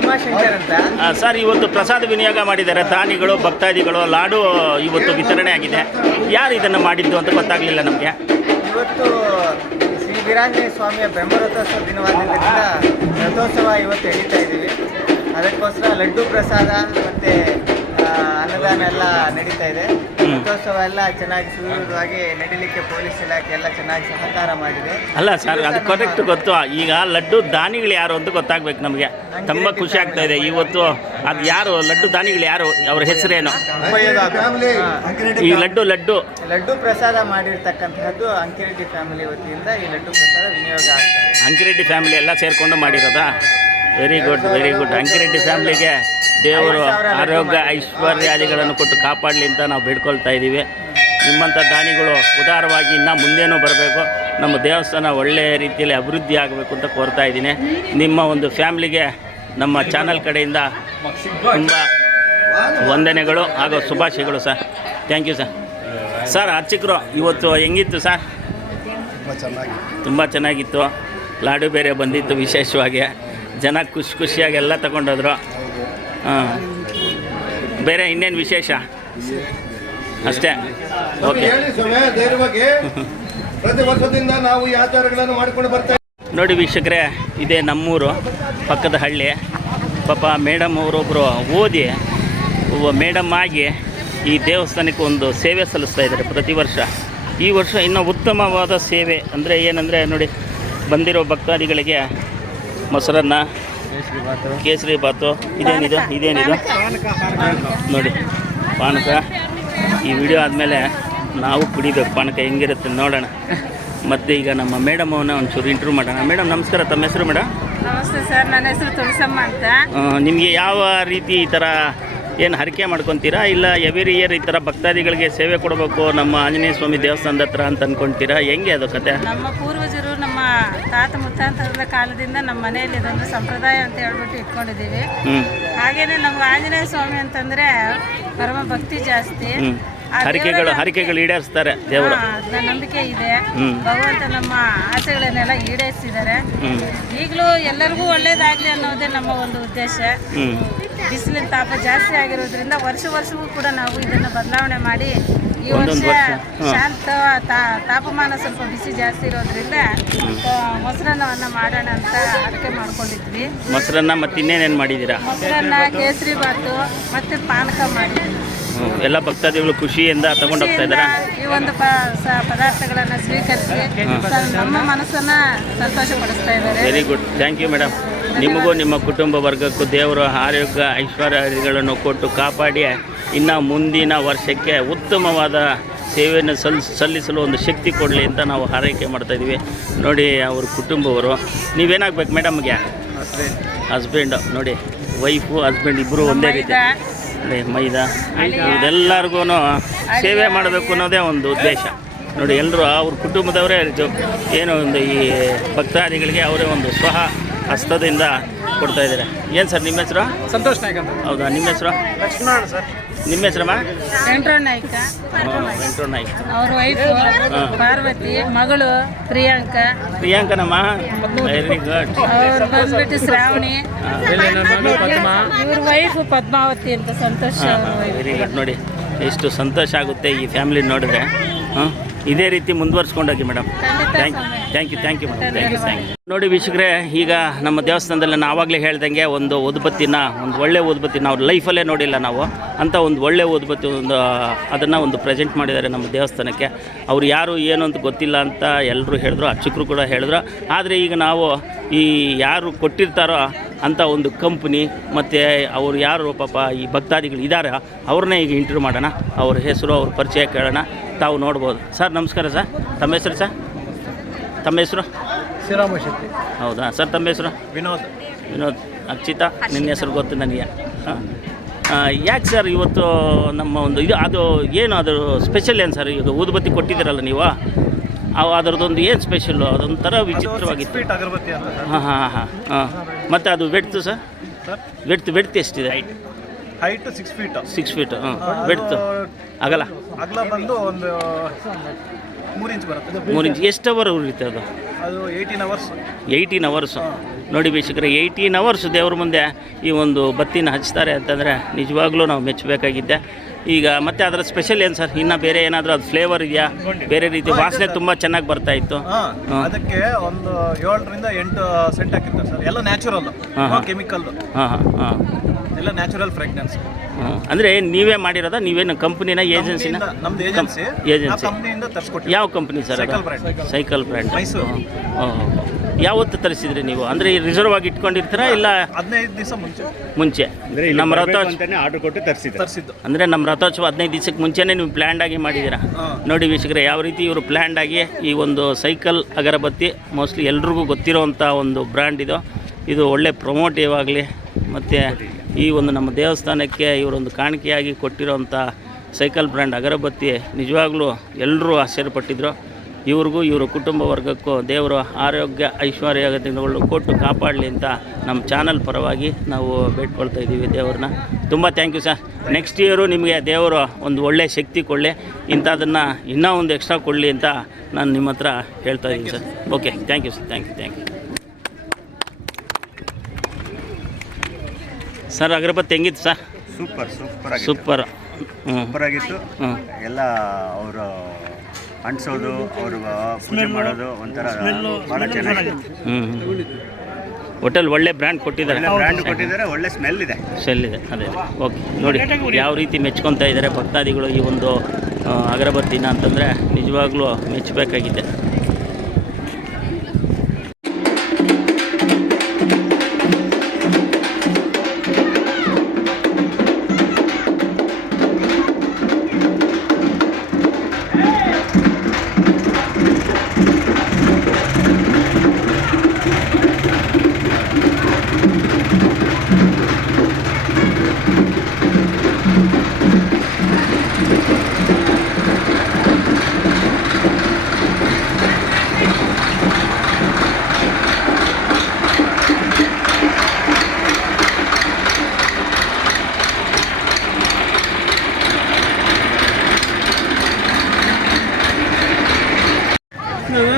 ಉಮಾಶಂಕರ್ ಅಂತ. ಸರ್, ಇವತ್ತು ಪ್ರಸಾದ ವಿನಿಯೋಗ ಮಾಡಿದ್ದಾರೆ ದಾನಿಗಳು, ಭಕ್ತಾದಿಗಳು. ಲಾಡು ಇವತ್ತು ವಿತರಣೆ ಆಗಿದೆ. ಯಾರು ಇದನ್ನು ಮಾಡಿದ್ದು ಅಂತ ಗೊತ್ತಾಗಲಿಲ್ಲ ನಮಗೆ. ಇವತ್ತು ಶ್ರೀ ವೀರಾಂಜನೇಯ ಸ್ವಾಮಿಯ ಬ್ರಹ್ಮರಥೋತ್ಸವ ದಿನವಾದ್ದರಿಂದ ರಥೋತ್ಸವ ಇವತ್ತು ಎಳೀತಾ ಇದ್ದೀವಿ. ಅದಕ್ಕೋಸ್ಕರ ಲಡ್ಡು ಪ್ರಸಾದ ಮತ್ತು ಅನ್ನದಾನ ರಕ್ತದಾನ ಎಲ್ಲ ನಡೀತಾ ಇದೆ. ರಥೋತ್ಸವ ಎಲ್ಲ ಚೆನ್ನಾಗಿ ಸುಲಭವಾಗಿ ನಡೀಲಿಕ್ಕೆ ಪೊಲೀಸ್ ಇಲಾಖೆ ಎಲ್ಲ ಚೆನ್ನಾಗಿ ಸಹಕಾರ ಮಾಡಿದೆ. ಅಲ್ಲ ಸರ್, ಅದು ಕರೆಕ್ಟ್ ಗೊತ್ತು. ಈಗ ಲಡ್ಡು ದಾನಿಗಳು ಯಾರು ಅಂತ ಗೊತ್ತಾಗ್ಬೇಕು ನಮಗೆ. ತುಂಬ ಖುಷಿ ಆಗ್ತಾ ಇದೆ ಇವತ್ತು. ಅದು ಯಾರು ಲಡ್ಡು ದಾನಿಗಳು ಯಾರು, ಅವ್ರ ಹೆಸರೇನು? ಈ ಲಡ್ಡು ಪ್ರಸಾದ ಮಾಡಿರ್ತಕ್ಕಂತಹದ್ದು ಅಂಕಿರೆಡ್ಡಿ ಫ್ಯಾಮಿಲಿ ವತಿಯಿಂದ ಈ ಲಡ್ಡು ಪ್ರಸಾದ ವಿನಿಯೋಗ ಆಗ್ತಾ ಇದೆ. ಅಂಕಿರೆಡ್ಡಿ ಫ್ಯಾಮಿಲಿ ಎಲ್ಲ ಸೇರಿಕೊಂಡು ಮಾಡಿರೋದಾ? Very good, very good. Ankireddy ಫ್ಯಾಮಿಲಿಗೆ ದೇವರು ಆರೋಗ್ಯ ಐಶ್ವರ್ಯಾದಿಗಳನ್ನು ಕೊಟ್ಟು ಕಾಪಾಡಲಿ ಅಂತ ನಾವು ಬೇಡ್ಕೊಳ್ತಾ ಇದ್ದೀವಿ. ನಿಮ್ಮಂಥ ದಾನಿಗಳು ಉದಾರವಾಗಿ ಇನ್ನೂ ಮುಂದೇನೂ ಬರಬೇಕು, ನಮ್ಮ ದೇವಸ್ಥಾನ ಒಳ್ಳೆಯ ರೀತಿಯಲ್ಲಿ ಅಭಿವೃದ್ಧಿ ಆಗಬೇಕು ಅಂತ ಕೋರ್ತಾ ಇದ್ದೀನಿ. ನಿಮ್ಮ ಒಂದು ಫ್ಯಾಮ್ಲಿಗೆ ನಮ್ಮ ಚಾನಲ್ ಕಡೆಯಿಂದ ತುಂಬ ವಂದನೆಗಳು ಹಾಗೂ ಶುಭಾಶಯಗಳು sir. Thank you sir. Sir, ಅರ್ಚಕರು ಇವತ್ತು ಹೆಂಗಿತ್ತು ಸರ್? ತುಂಬ ಚೆನ್ನಾಗಿತ್ತು. ಲಾಡು ಬೇರೆ ಬಂದಿತ್ತು ವಿಶೇಷವಾಗಿ. ಜನ ಖುಷಿಯಾಗಿ ಎಲ್ಲ ತಗೊಂಡೋದ್ರು. ಹಾಂ, ಬೇರೆ ಇನ್ನೇನು ವಿಶೇಷ? ಅಷ್ಟೇ. ಓಕೆ. ಪ್ರತಿ ವರ್ಷದಿಂದ ನಾವು ಈ ಆಚಾರಗಳನ್ನು ಮಾಡಿಕೊಂಡು ಬರ್ತಾ ನೋಡಿ ವೀಕ್ಷಕರೇ, ಇದೇ ನಮ್ಮೂರು ಪಕ್ಕದ ಹಳ್ಳಿ. ಪಾಪ ಮೇಡಮ್ ಅವರೊಬ್ಬರು ಓದಿ ಮೇಡಮ್ ಆಗಿ ಈ ದೇವಸ್ಥಾನಕ್ಕೆ ಒಂದು ಸೇವೆ ಸಲ್ಲಿಸ್ತಾ ಇದ್ದಾರೆ ಪ್ರತಿ ವರ್ಷ. ಈ ವರ್ಷ ಇನ್ನೂ ಉತ್ತಮವಾದ ಸೇವೆ ಅಂದರೆ ಏನಂದರೆ ನೋಡಿ, ಬಂದಿರೋ ಭಕ್ತಾದಿಗಳಿಗೆ ಮೊಸರನ್ನ, ಕೇಸರಿ ಬಾತು, ಇದೇನಿದು ನೋಡಿ ಪಾನಕ. ಈ ವಿಡಿಯೋ ಆದಮೇಲೆ ನಾವು ಕುಡಿಬೇಕು ಪಾನಕ, ಹೆಂಗಿರುತ್ತೆ ನೋಡೋಣ. ಮತ್ತು ಈಗ ನಮ್ಮ ಮೇಡಮ್ ಅವನ್ನ ಒಂಚೂರು ಇಂಟರ್ವ್ಯೂ ಮಾಡೋಣ. ಮೇಡಮ್ ನಮಸ್ಕಾರ, ತಮ್ಮ ಹೆಸರು ಮೇಡಮ್? ನಮಸ್ತೆ ಸರ್, ನನ್ನ ಹೆಸರು ತುಳಸಮ್ಮ ಅಂತ. ನಿಮಗೆ ಯಾವ ರೀತಿ ಈ ಥರ ಏನು ಹರಕೆ ಮಾಡ್ಕೊತೀರಾ, ಇಲ್ಲ ಎವ್ರಿ ಇಯರ್ ಈ ಥರ ಭಕ್ತಾದಿಗಳಿಗೆ ಸೇವೆ ಕೊಡಬೇಕು ನಮ್ಮ ಆಂಜನೇಯ ಸ್ವಾಮಿ ದೇವಸ್ಥಾನದ ಹತ್ರ ಅಂತ ಅಂದ್ಕೊಳ್ತೀರಾ? ಹೆಂಗೆ ಅದು ಕತೆ? ನಮ್ಮ ಪೂರ್ವಜರು, ನಮ್ಮ ತಾತ ಮುತ್ತಾಂತರದ ಕಾಲದಿಂದ ನಮ್ಮ ಮನೆಯಲ್ಲಿ ಇದೊಂದು ಸಂಪ್ರದಾಯ ಅಂತ ಹೇಳ್ಬಿಟ್ಟು ಇಟ್ಕೊಂಡಿದ್ದೀವಿ. ಹಾಗೇನೆ ನಮ್ಗೆ ಆಂಜನೇಯ ಸ್ವಾಮಿ ಅಂತಂದರೆ ಪರಮ ಭಕ್ತಿ ಜಾಸ್ತಿ. ಹರಿಕೆಗಳು ಈಡೇರಿಸ್ತಾರೆ ದೇವರು, ನಂಬಿಕೆ ಇದೆ. ಭಗವಂತ ನಮ್ಮ ಆಸೆಗಳನ್ನೆಲ್ಲ ಈಡೇರಿಸಿದ್ದಾರೆ. ಈಗಲೂ ಎಲ್ಲರಿಗೂ ಒಳ್ಳೇದಾಗಲಿ ಅನ್ನೋದೇ ನಮ್ಮ ಒಂದು ಉದ್ದೇಶ. ಬಿಸಿಲಿನ ತಾಪ ಜಾಸ್ತಿ ಆಗಿರೋದ್ರಿಂದ ವರ್ಷವೂ ಕೂಡ ನಾವು ಇದನ್ನು ಬದಲಾವಣೆ ಮಾಡಿ ಈ ವರ್ಷ ಶಾಂತ ತಾಪಮಾನ ಸ್ವಲ್ಪ ಬಿಸಿ ಜಾಸ್ತಿ ಇರೋದ್ರಿಂದ ಮೊಸರನ್ನವನ್ನು ಮಾಡೋಣ ಅಂತ ಅಡಿಕೆ ಮಾಡ್ಕೊಂಡಿದ್ವಿ. ಮೊಸರನ್ನ ಮತ್ತು ಇನ್ನೇನೇನು ಮಾಡಿದ್ದೀರಾ? ಮೊಸರನ್ನ, ಕೇಸರಿ ಬಾತು ಮತ್ತು ಪಾನಕ ಮಾಡಿದ್ವಿ. ಎಲ್ಲ ಭಕ್ತಾದಿಗಳು ಖುಷಿಯಿಂದ ತಗೊಂಡು ಹೋಗ್ತಾ ಇದ್ದಾರೆ. ಈ ಒಂದು ಪದಾರ್ಥಗಳನ್ನು ಸ್ವೀಕರಿಸಿ ನಮ್ಮ ಮನಸ್ಸನ್ನು ಸಂತೋಷಪಡಿಸ್ತಾ ಇದ್ದಾರೆ. Very good, thank you madam. ನಿಮಗೂ ನಿಮ್ಮ ಕುಟುಂಬ ವರ್ಗಕ್ಕೂ ದೇವರು ಆರೋಗ್ಯ ಐಶ್ವರ್ಯಗಳನ್ನು ಕೊಟ್ಟು ಕಾಪಾಡಿ ಇನ್ನು ಮುಂದಿನ ವರ್ಷಕ್ಕೆ ಉತ್ತಮವಾದ ಸೇವೆಯನ್ನು ಸಲ್ಲಿಸಲು ಒಂದು ಶಕ್ತಿ ಕೊಡಲಿ ಅಂತ ನಾವು ಹಾರೈಕೆ ಮಾಡ್ತಾಯಿದ್ವಿ. ನೋಡಿ, ಅವ್ರ ಕುಟುಂಬವರು. ನೀವೇನಾಗಬೇಕು ಮೇಡಮ್ಗೆ? ಹಸ್ಬೆಂಡು. ನೋಡಿ, ವೈಫು ಹಸ್ಬೆಂಡ್ ಇಬ್ಬರು ಒಂದೇ ರೀತಿ. ನೋಡಿ, ಮೈದಾ ಇದೆಲ್ಲರಿಗೂ ಸೇವೆ ಮಾಡಬೇಕು ಅನ್ನೋದೇ ಒಂದು ಉದ್ದೇಶ. ನೋಡಿ, ಎಲ್ಲರೂ ಅವ್ರ ಕುಟುಂಬದವರೇ ಏನೋ ಒಂದು ಈ ಭಕ್ತಾದಿಗಳಿಗೆ ಅವರೇ ಒಂದು ಸ್ವಹ ಹಸ್ತದಿಂದ ಕೊಡ್ತಾ ಇದ್ದಾರೆ. ಏನು ಸರ್ ನಿಮ್ಮ ಹೆಸರು? ಸಂತೋಷ್ ನಾಯ್ಕ ಅಂತ. ಹೌದಾ, ನಿಮ್ಮ ಹೆಸರು? ಲಕ್ಷ್ಮಣ ಸರ್. ನಿಮ್ಮ ಹೆಸರಮ್ಮ? ವೆಂಕಟರಮಣ ನಾಯ್ಕ. ವೆಂಕಟರಮಣ ನಾಯ್ಕ. ಅವ್ರ ವೈಫು ಪಾರ್ವತಿ, ಮಗಳು ಪ್ರಿಯಾಂಕನಮ್ಮ. Very good. ಅವ್ರು ಬಂದ್ಬಿಟ್ಟು ಶ್ರಾವಣಿ, ಇವ್ರ ವೈಫು ಪದ್ಮಾವತಿ ಅಂತ. ಸಂತೋಷ. Very good. ನೋಡಿ, ಎಷ್ಟು ಸಂತೋಷ ಆಗುತ್ತೆ ಈ ಫ್ಯಾಮಿಲಿ ನೋಡಿದ್ರೆ. ಹಾಂ, ಇದೇ ರೀತಿ ಮುಂದುವರ್ಸ್ಕೊಂಡೋಗಿ ಮೇಡಮ್. Thank you madam. ನೋಡಿ ವೀಕ್ಷಕರೇ, ಈಗ ನಮ್ಮ ದೇವಸ್ಥಾನದಲ್ಲಿ ನಾನು ಆವಾಗಲೇ ಹೇಳ್ದಂಗೆ ಒಂದು ಉದ್ಬತ್ತಿನ, ಒಂದು ಒಳ್ಳೆ ಉದ್ಬತ್ತಿ ನಾವು ಲೈಫಲ್ಲೇ ನೋಡಿಲ್ಲ ನಾವು ಅಂತ ಒಂದು ಒಳ್ಳೆ ಉದ್ಬತ್ತಿ ಅದನ್ನು ಒಂದು ಪ್ರೆಸೆಂಟ್ ಮಾಡಿದ್ದಾರೆ ನಮ್ಮ ದೇವಸ್ಥಾನಕ್ಕೆ. ಅವ್ರು ಯಾರು ಏನು ಅಂತ ಗೊತ್ತಿಲ್ಲ ಅಂತ ಎಲ್ಲರೂ ಹೇಳಿದ್ರು, ಅರ್ಚಕರು ಕೂಡ ಹೇಳಿದ್ರು. ಆದರೆ ಈಗ ನಾವು ಈ ಯಾರು ಕೊಟ್ಟಿರ್ತಾರೋ ಅಂಥ ಒಂದು ಕಂಪ್ನಿ ಮತ್ತು ಅವರು ಯಾರು ಪಾಪ ಈ ಭಕ್ತಾದಿಗಳು ಇದ್ದಾರೆ ಅವ್ರನ್ನೇ ಈಗ ಇಂಟರ್ವ್ಯೂ ಮಾಡೋಣ. ಅವ್ರ ಹೆಸರು, ಅವ್ರ ಪರಿಚಯ ಕೇಳೋಣ. ತಾವು ನೋಡ್ಬೋದು. ಸರ್ ನಮಸ್ಕಾರ ಸರ್, ತಮ್ಮ ಹೆಸರು ಸರ್? ತಮ್ಮ ಹೆಸರು? ಶ್ರೀರಾಮ ಶೆಟ್ಟಿ. ಹೌದಾ ಸರ್, ತಮ್ಮ ಹೆಸರು? ವಿನೋದ್. ಅಕ್ಷಿತಾ, ನಿನ್ನ ಹೆಸರು ಗೊತ್ತು ನನಗೆ. ಹಾಂ, ಯಾಕೆ ಸರ್ ಇವತ್ತು ನಮ್ಮ ಒಂದು ಅದು ಏನು ಅದು ಸ್ಪೆಷಲ್ ಏನು ಸರ್? ಈಗ ಊದುಬತ್ತಿ ಕೊಟ್ಟಿದ್ದೀರಲ್ಲ ನೀವು, ಅದರದ್ದೊಂದು ಏನು ಸ್ಪೆಷಲ್ಲು? ಅದೊಂಥರ ವಿಚಿತ್ರವಾಗಿತ್ತು. ಅಗರಬತ್ತಿ ಅಂತ. ಹಾಂ. ಮತ್ತು ಅದು ವೆಡ್ತು ಸರ್? ವೆಡ್ತ್ ಎಷ್ಟಿದೆ? Height 6 feet. 6 ಫೀಟ್. ವೆಡ್ತು ಅಗಲ ಬಂದು ಒಂದು 3 ಇಂಚ್ ಬರುತ್ತೆ. 3 ಇಂಚ್. ಎಷ್ಟು ಅವರ್ ಉರಿಯುತ್ತೆ ಅದು? 18 ಅವರ್ಸು. ನೋಡಿ ವೀಕ್ಷಕರೇ, 18 ಅವರ್ಸ್ ದೇವ್ರ ಮುಂದೆ ಈ ಒಂದು ಬತ್ತಿನ ಹಚ್ತಾರೆ ಅಂತಂದರೆ ನಿಜವಾಗ್ಲೂ ನಾವು ಮೆಚ್ಚಬೇಕಾಗಿದ್ದೆ. ಈಗ ಮತ್ತೆ ಅದರ ಸ್ಪೆಷಲ್ ಏನು ಸರ್? ಇನ್ನು ಬೇರೆ ಏನಾದರೂ ಅದು ಫ್ಲೇವರ್ ಇದೆಯಾ? ಬೇರೆ ರೀತಿ ವಾಸನೆ ತುಂಬ ಚೆನ್ನಾಗಿ ಬರ್ತಾ ಇತ್ತು. ಅದಕ್ಕೆ ಒಂದು 7 ರಿಂದ 8 ಸೆಂಟ್ ಹಾಕಿರ್ತಾರೆ ಸರ್. ಎಲ್ಲ ನ್ಯಾಚುರಲ್, ಕೆಮಿಕಲ್. ಎಲ್ಲ ನ್ಯಾಚುರಲ್ ಫ್ರೆಗ್ನೆನ್ಸ್. ಅಂದರೆ ನೀವೇ ಮಾಡಿರೋದಾ, ನೀವೇನು ಕಂಪ್ನಿನ ಏಜೆನ್ಸಿನ? ನಮ್ದು ಏಜೆನ್ಸಿ. ಏಜೆನ್ಸಿ ಕಂಪ್ನಿಯಿಂದ ತರಿಸ್ಕೊಟ್ಟಿವಿ. ಯಾವ company sir? Cycle brand. Cycle brand Mysuru. ಯಾವತ್ತು ತರಿಸಿದ್ರಿ ನೀವು? ಅಂದರೆ ರಿಸರ್ವ್ ಆಗಿ ಇಟ್ಕೊಂಡಿರ್ತೀರಾ ಇಲ್ಲ 15 ದಿವಸ ಮುಂಚೆ? ನಮ್ಮ ರಥೋತ್ಸವ ಆರ್ಡರ್ ಕೊಟ್ಟು ತರಿಸಿದ್ದು. ಅಂದರೆ ನಮ್ಮ ರಥೋತ್ಸವ 15 ದಿವಸಕ್ಕೆ ಮುಂಚೆನೇ ನೀವು ಪ್ಲ್ಯಾಂಡ್ ಆಗಿ ಮಾಡಿದ್ದೀರಾ. ನೋಡಿ ವೀಕ್ಷಕರೇ, ಯಾವ ರೀತಿ ಇವರು ಪ್ಲ್ಯಾಂಡ್ ಆಗಿ ಈ ಒಂದು ಸೈಕಲ್ ಅಗರಬತ್ತಿ ಮೋಸ್ಟ್ಲಿ ಎಲ್ರಿಗೂ ಗೊತ್ತಿರೋವಂಥ ಒಂದು ಬ್ರ್ಯಾಂಡ್ ಇದು ಒಳ್ಳೆ ಪ್ರಮೋಟಿವ್ ಆಗಲಿ, ಮತ್ತು ಈ ಒಂದು ನಮ್ಮ ದೇವಸ್ಥಾನಕ್ಕೆ ಇವರೊಂದು ಕಾಣಿಕೆಯಾಗಿ ಕೊಟ್ಟಿರೋವಂಥ ಸೈಕಲ್ ಬ್ರ್ಯಾಂಡ್ ಅಗರಬತ್ತಿ ನಿಜವಾಗ್ಲೂ ಎಲ್ಲರೂ ಆಶ್ಚರ್ಯಪಟ್ಟಿದ್ರು. ಇವ್ರಿಗೂ ಇವರ ಕುಟುಂಬ ವರ್ಗಕ್ಕೂ ದೇವರು ಆರೋಗ್ಯ ಐಶ್ವರ್ಯಗಳು ಕೊಟ್ಟು ಕಾಪಾಡಲಿ ಅಂತ ನಮ್ಮ ಚಾನಲ್ ಪರವಾಗಿ ನಾವು ಬೇಡ್ಕೊಳ್ತಾ ಇದ್ದೀವಿ ದೇವ್ರನ್ನ. ತುಂಬ thank you sir. Next year ನಿಮಗೆ ದೇವರು ಒಂದು ಒಳ್ಳೆಯ ಶಕ್ತಿ ಕೊಡಲಿ, ಇಂಥದನ್ನು ಇನ್ನೂ ಒಂದು ಎಕ್ಸ್ಟ್ರಾ ಕೊಡಲಿ ಅಂತ ನಾನು ನಿಮ್ಮ ಹತ್ರ ಹೇಳ್ತಾ ಇದ್ದೀನಿ sir. Okay, thank you sir. Thank you sir. ಅಗರಬತ್ತಿ ಹೆಂಗಿತ್ತು ಸರ್? ಸೂಪರ್ ಆಗಿತ್ತು. ಎಲ್ಲ ಅವರು ಅಂಟಿಸೋದು, ಅವರು ಪೂಜೆ ಮಾಡೋದು ಒಂಥರ ಭಾಳ ಚೆನ್ನಾಗಿತ್ತು. ಹೋಟೆಲ್ ಒಳ್ಳೆ ಬ್ರ್ಯಾಂಡ್ ಕೊಟ್ಟಿದ್ದಾರೆ. ಒಳ್ಳೆ ಸ್ಮೆಲ್ ಇದೆ. ಅದೇ. ಓಕೆ, ನೋಡಿ ಯಾವ ರೀತಿ ಮೆಚ್ಕೊತಾ ಇದ್ದಾರೆ ಭಕ್ತಾದಿಗಳು ಈ ಒಂದು ಅಗರಬತ್ತಿನ ಅಂತಂದರೆ ನಿಜವಾಗ್ಲೂ ಮೆಚ್ಚಬೇಕಾಗಿದೆ.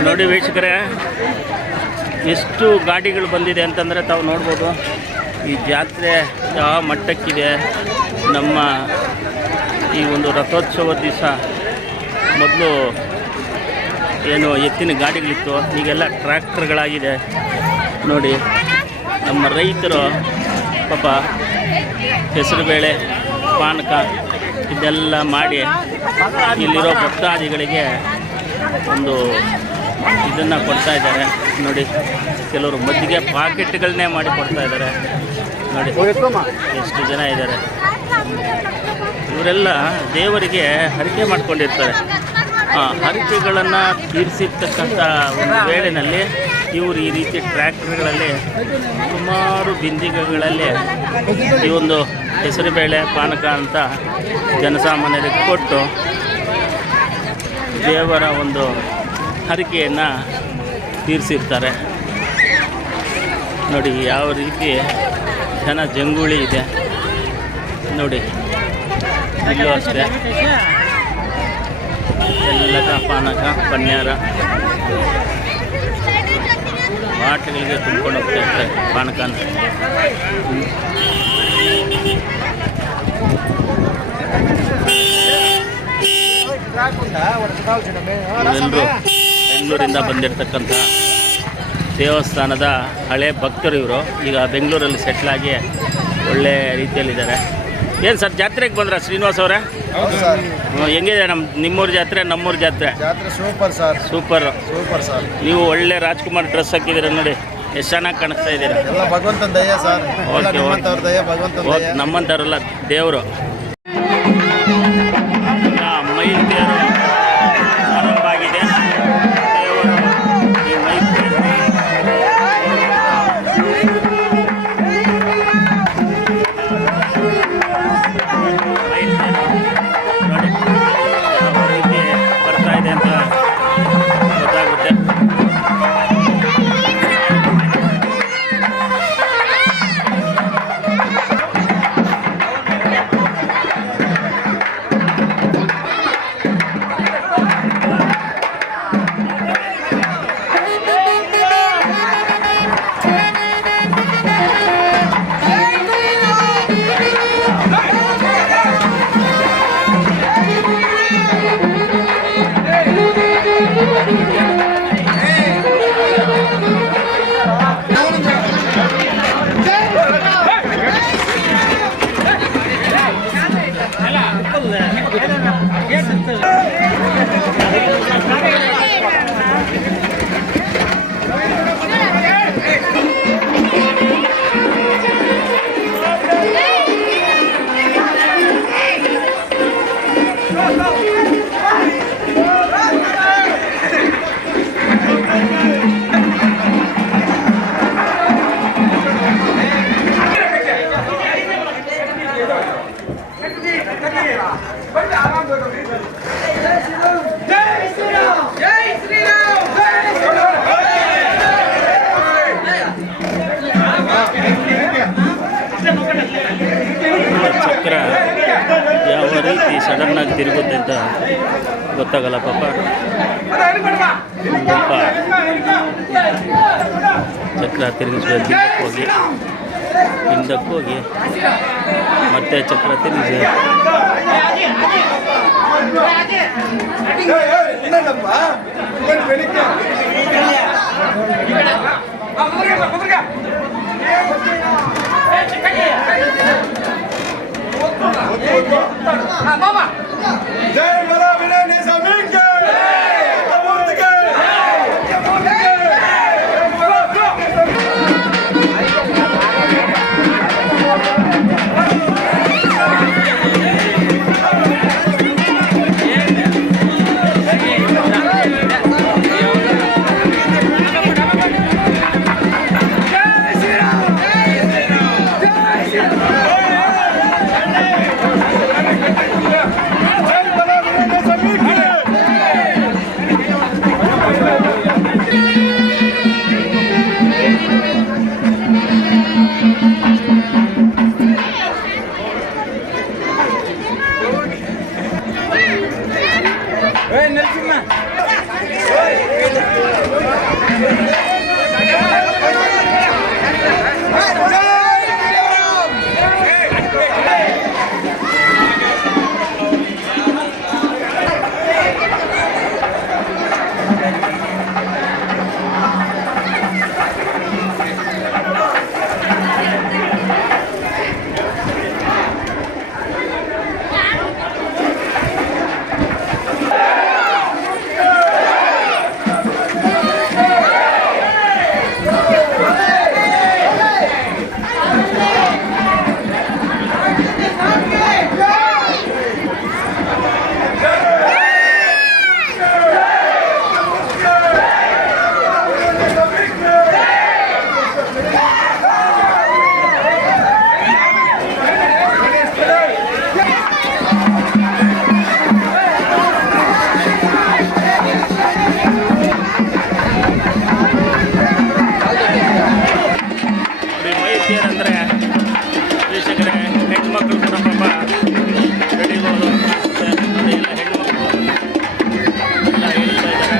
ನೋಡಿ ವೀಕ್ಷಕರೇ, ಎಷ್ಟು ಗಾಡಿಗಳು ಬಂದಿದೆ ಅಂತಂದರೆ ತಾವು ನೋಡ್ಬೋದು. ಈ ಜಾತ್ರೆ ಯಾವ ಮಟ್ಟಕ್ಕಿದೆ. ನಮ್ಮ ಈ ಒಂದು ರಥೋತ್ಸವ ದಿವಸ ಮೊದಲು ಏನು ಎತ್ತಿನ ಗಾಡಿಗಳಿತ್ತು, ಈಗೆಲ್ಲ ಟ್ರ್ಯಾಕ್ಟರ್ಗಳಾಗಿದೆ. ನೋಡಿ ನಮ್ಮ ರೈತರು ಪಾಪ ಹೆಸರುಬೇಳೆ, ಪಾನಕ ಇದೆಲ್ಲ ಮಾಡಿ ಇಲ್ಲಿರೋ ಭಕ್ತಾದಿಗಳಿಗೆ ಒಂದು ಇದನ್ನು ಕೊಡ್ತಾ ಇದ್ದಾರೆ. ನೋಡಿ ಕೆಲವರು ಮಜ್ಜಿಗೆ ಪಾಕೆಟ್ಗಳನ್ನೇ ಮಾಡಿ ಕೊಡ್ತಾ ಇದ್ದಾರೆ. ನೋಡಿ ಎಷ್ಟು ಜನ ಇದ್ದಾರೆ. ಇವರೆಲ್ಲ ದೇವರಿಗೆ ಹರಕೆ ಮಾಡ್ಕೊಂಡಿರ್ತಾರೆ. ಆ ಹರಕೆಗಳನ್ನು ತೀರಿಸಿರ್ತಕ್ಕಂಥ ಒಂದು ವೇಳೆಯಲ್ಲಿ ಇವರು ಈ ರೀತಿ ಟ್ರ್ಯಾಕ್ಟರ್ಗಳಲ್ಲಿ ಸುಮಾರು ಬಿಂದಿಗೆಗಳಲ್ಲಿ ಈ ಒಂದು ಹೆಸರುಬೇಳೆ ಪಾನಕ ಅಂತ ಜನಸಾಮಾನ್ಯರಿಗೆ ಕೊಟ್ಟು ದೇವರ ಒಂದು ಹರಕೆಯನ್ನು ತೀರಿಸಿರ್ತಾರೆ. ನೋಡಿ ಯಾವ ರೀತಿ ಜನ ಜಂಗುಳಿ ಇದೆ. ನೋಡಿ ಇಲ್ಲೂ ಅಷ್ಟೇ ಎಲ್ಲ ಪಾನಕ ಪನ್ಯಾರ ಬಾಟಗಳಿಗೆ ತುಂಬ್ಕೊಂಡು ಹೋಗ್ತಾ ಇರ್ತಾರೆ ಪಾನಕನ. ಇವೆಲ್ಲರೂ ಬೆಂಗಳೂರಿಂದ ಬಂದಿರತಕ್ಕಂಥ ದೇವಸ್ಥಾನದ ಹಳೆ ಭಕ್ತರು ಇವರು. ಈಗ ಬೆಂಗಳೂರಲ್ಲಿ ಸೆಟ್ಲಾಗಿ ಒಳ್ಳೆ ರೀತಿಯಲ್ಲಿದ್ದಾರೆ. ಏನು ಸರ್, ಜಾತ್ರೆಗೆ ಬಂದ್ರ ಶ್ರೀನಿವಾಸ್ ಅವರೇ? ಹೆಂಗಿದೆ ನಿಮ್ಮೂರ ಜಾತ್ರೆ, ನಮ್ಮೂರ ಜಾತ್ರೆ? Super sir. Super sir. ನೀವು ಒಳ್ಳೆ ರಾಜ್ಕುಮಾರ್ ಡ್ರೆಸ್ ಹಾಕಿದ್ದೀರ, ನೋಡಿ ಎಷ್ಟು ಚೆನ್ನಾಗಿ ಕಾಣಿಸ್ತಾ ಇದ್ದೀರಾ. ಎಲ್ಲ ಭಗವಂತನ ದಯ ಸರ್. ನಮ್ಮಂಥವ್ರಲ್ಲ ದೇವರು. ಮೈಲ್ ತೇರು ಆರಂಭ ಆಗಿದೆ. ದೇವರು ಈ ಮೈಲ್ ತೇರು ನೋಡಿ ಯಾವ ರೀತಿ ಬರ್ತಾ ಇದೆ ಅಂತ ಗೊತ್ತಾಗುತ್ತೆ. ಸಡನ್ನಾಗಿ ತಿರುಗುತ್ತೆ ಅಂತ ಗೊತ್ತಾಗಲ್ಲ ಪಾಪ. ಸ್ವಲ್ಪ ಚಕ್ರ ತಿರುಗಿಸ್ಬೇಕು, ಹಿಂದಕ್ಕೆ ಹೋಗಿ ಮತ್ತೆ ಚಕ್ರ ತಿರುಗಿಸಿ ಅಂದರೆ ವೀಕ್ಷಕರೇ, ಹೆಣ್ಮಕ್ಳು ಕೂಡ ಪಾಪ ರೆಡಿಗಳು ನೋಡಿ, ಎಲ್ಲ ಹೆಣ್ಮಕ್ಳು ಎಲ್ಲ ಹೇಳ್ತಾ ಇದ್ದಾರೆ.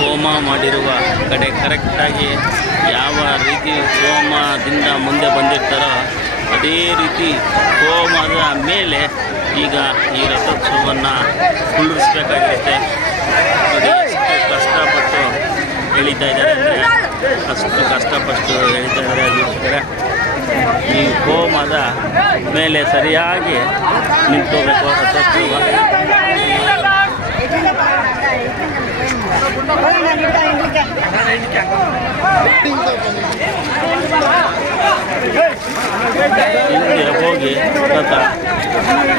ಹೋಮ ಮಾಡಿರುವ ಕಡೆ ಕರೆಕ್ಟಾಗಿ ಯಾವ ರೀತಿ ಹೋಮದಿಂದ ಮುಂದೆ ಬಂದಿರ್ತಾರೋ ಅದೇ ರೀತಿ ಹೋಮದ ಮೇಲೆ ಈಗ ಈ ರಥೋತ್ಸವವನ್ನು ಕುಳ್ಳಿರಿಸ್ಬೇಕಾಗಿರುತ್ತೆ. ನೋಡಿ ಎಷ್ಟು ಕಷ್ಟಪಟ್ಟು ಎಳಿತಾ ಇದ್ದಾರೆ ಅಂದರೆ ಅಷ್ಟು ಕಷ್ಟಪಟ್ಟು ಎಳಿತಾ ಇದ್ದಾರೆ ವೀಕ್ಷಕರೇ. ಈ ಹೋಮದ ಮೇಲೆ ಸರಿಯಾಗಿ ನಿಂತ್ಕೋಬೇಕು ರಥೋತ್ಸವ. ಹಿಂದೆ ಹೋಗಿ ರಥ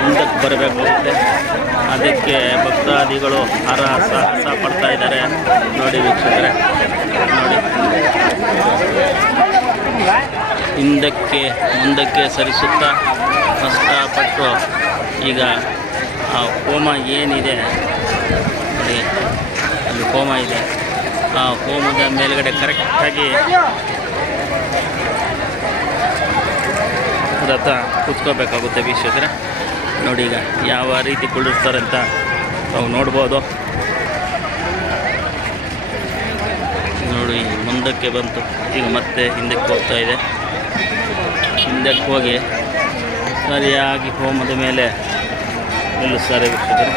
ಮುಂದಕ್ಕೆ ಬರಬೇಕಾಗುತ್ತೆ. ಅದಕ್ಕೆ ಭಕ್ತಾದಿಗಳು ಹರ ಸಾಹಸ ಪಡ್ತಾ ಇದ್ದಾರೆ. ನೋಡಿ ವೀಕ್ಷಕರೇ, ನೋಡಿ ಹಿಂದಕ್ಕೆ ಮುಂದಕ್ಕೆ ಸರಿಸುತ್ತಾ ಕಷ್ಟಪಟ್ಟು ಈಗ ಆ ಹೋಮ ಏನಿದೆ ನೋಡಿ, ಅಲ್ಲಿ ಹೋಮ ಇದೆ. ಆ ಹೋಮದ ಮೇಲ್ಗಡೆ ಕರೆಕ್ಟಾಗಿ ರಥ ಕೂತ್ಕೋಬೇಕಾಗುತ್ತೆ ವೀಕ್ಷಕರೇ. ನೋಡಿ ಈಗ ಯಾವ ರೀತಿ ಕುಳ್ಳಿರ್ತಾರೆ ಅಂತ ನಾವು ನೋಡ್ಬೋದು. ನೋಡಿ ಮುಂದಕ್ಕೆ ಬಂತು, ಈಗ ಮತ್ತೆ ಹಿಂದಕ್ಕೆ ಹೋಗ್ತಾ ಇದೆ. ಹಿಂದಕ್ಕೆ ಹೋಗಿ ಸರಿಯಾಗಿ ಹೋಮದ ಮೇಲೆ ನಿಲ್ಲಿಸ್ತಾರೆ ವೀಕ್ಷಕರು.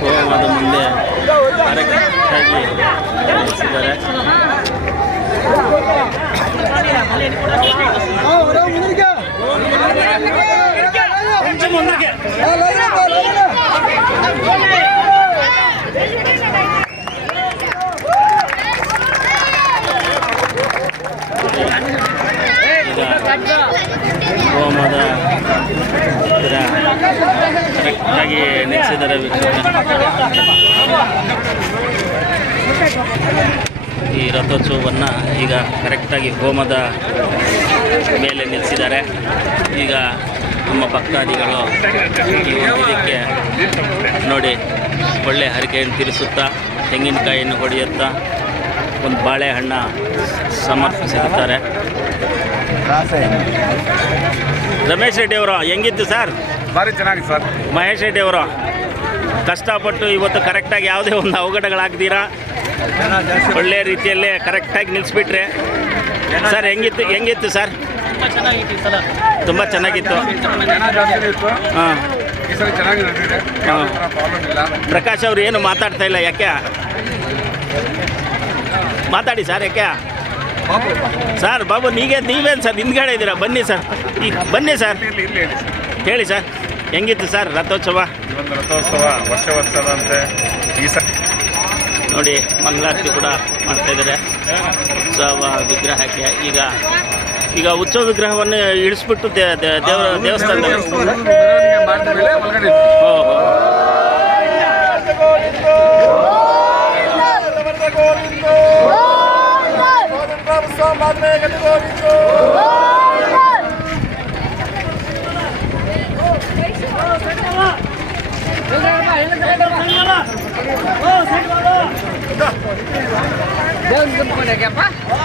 ಹೋಮದ ಮುಂದೆ ಕರೆಕ್ಟಾಗಿ ನಿಲ್ಲಿಸಿದ್ದಾರೆ. ಹೋಮದ ಹತ್ತಿರ ಕರೆಕ್ಟಾಗಿ ನಿಲ್ಲಿಸಿದ್ದಾರೆ ಈ ರಥೋತ್ಸವವನ್ನು ಈಗ ಕರೆಕ್ಟಾಗಿ ಹೋಮದ ಮೇಲೆ ನಿಲ್ಲಿಸಿದ್ದಾರೆ. ಈಗ ನಮ್ಮ ಭಕ್ತಾದಿಗಳು ಈ ಒಂದು ಇದಕ್ಕೆ ನೋಡಿ ಒಳ್ಳೆ ಹರಕೆಯನ್ನು ತೀರಿಸುತ್ತಾ ತೆಂಗಿನಕಾಯಿಯನ್ನು ಹೊಡೆಯುತ್ತಾ ಒಂದು ಬಾಳೆಹಣ್ಣು ಸಮರ್ಪಿಸಿರುತ್ತಾರೆ. ರಮೇಶ್ ರೆಡ್ಡಿ ಅವರು ಹೆಂಗಿತ್ತು ಸರ್? ಭಾರಿ ಚೆನ್ನಾಗಿದೆ ಸರ್. ಮಹೇಶ್ ರೆಡ್ಡಿ ಅವರು ಕಷ್ಟಪಟ್ಟು ಇವತ್ತು ಕರೆಕ್ಟಾಗಿ ಯಾವುದೇ ಒಂದು ಅವಘಡಗಳಾಗ್ದಿರಾ ಒಳ್ಳೆಯ ರೀತಿಯಲ್ಲೇ ಕರೆಕ್ಟಾಗಿ ನಿಲ್ಲಿಸ್ಬಿಟ್ರೆ ಸರ್. ಹೆಂಗಿತ್ತು ಸರ್? ತುಂಬ ಚೆನ್ನಾಗಿತ್ತು. ಹಾಂ, ಪ್ರಕಾಶ್ ಅವರು ಏನು ಮಾತಾಡ್ತಾ ಇಲ್ಲ, ಯಾಕೆ? ಮಾತಾಡಿ ಸರ್. ಯಾಕೆ ಸರ್? ಬಾಬು ನೀವೇನು ಸರ್ ಹಿಂದ್ಗಡೆ ಇದ್ದೀರಾ? ಬನ್ನಿ ಸರ್, ಈಗ ಬನ್ನಿ ಸರ್, ಹೇಳಿ ಸರ್ ಹೆಂಗಿತ್ತು ಸರ್ ರಥೋತ್ಸವ? ರಥೋತ್ಸವ ವರ್ಷದಂತೆ ಈ ನೋಡಿ ಮಂಗಳಾರತಿ ಕೂಡ ಮಾಡ್ತಾಯಿದ್ದಾರೆ ಉತ್ಸವ ವಿಗ್ರಹಕ್ಕೆ. ಈಗ ಉತ್ಸವ ವಿಗ್ರಹವನ್ನು ಇಳಿಸ್ಬಿಟ್ಟು ದೇವಸ್ಥಾನದಲ್ಲಿ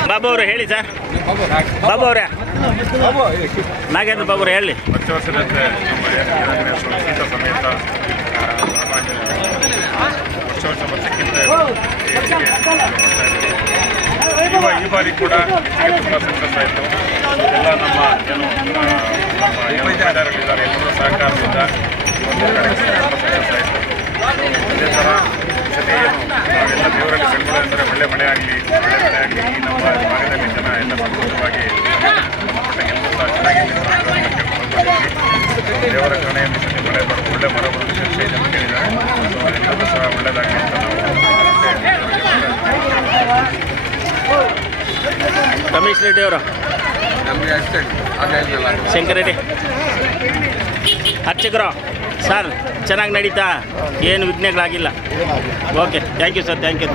ಬಾಬು ಅವರು ಹೇಳಿ ಸರ್. ಬಾಬು ಅವರೇ, ನಾಗೇಂದ್ರ ಬಾಬು ಅವರು ಹೇಳಿ. ವರ್ಷ ವರ್ಷದಂತೆ ನಮ್ಮ ಸೀತಾ ಸಮೇತ ವರ್ಷ ವರ್ಷಕ್ಕಿಂತ ಈ ಬಾರಿ ಕೂಡ ತುಂಬ ಸಕ್ಸಸ್ ಆಯಿತು. ಎಲ್ಲ ನಮ್ಮ ಇದ್ದಾರೆ ಎಲ್ಲರೂ ಸಹಕಾರದಿಂದ ಒಂದು ಕಡೆ ಸಕ್ಸಸ್ ಆಯಿತು. ಅದೇ ಥರ ಏನು ನಾವೆಲ್ಲ ದೇವರಲ್ಲಿ ಬೆಳ್ಕೊಳ್ಳೋದಂದರೆ ಒಳ್ಳೆ ಮಳೆ ಆಗಲಿ, ಒಳ್ಳೆ ಮಳೆ ಆಗಲಿ. ಈ ನಮ್ಮ ಭಾಗದಲ್ಲಿ ಜನ ಎಲ್ಲ ಸಂತೋಷವಾಗಿ ಚೆನ್ನಾಗಿ ದೇವರ ಕರುಣೆಯನ್ನು ಸತಿ ಮಳೆ ಬರೋದು, ಒಳ್ಳೆ ಮರ ಬರೋದು ಶಿಕ್ಷೆ ಇದೆ ಅಂತ ಹೇಳಿದ್ದಾರೆ. ಸೊ ಅದೆಲ್ಲವೂ ಸಹ ಒಳ್ಳೆಯದಾಗಲಿ ಅಂತ ನಾವು ರಮೇಶ್ ರೆಡ್ಡಿ ಅವರು, ನಮಗೆ ಅಷ್ಟೇ ಶಂಕರ್ ರೆಡ್ಡಿ ಅರ್ಚಕರು ಸರ್, ಚೆನ್ನಾಗಿ ನಡೀತಾ? ಏನು ವಿಘ್ನಗಳಾಗಿಲ್ಲ? Okay, thank you sir, thank you.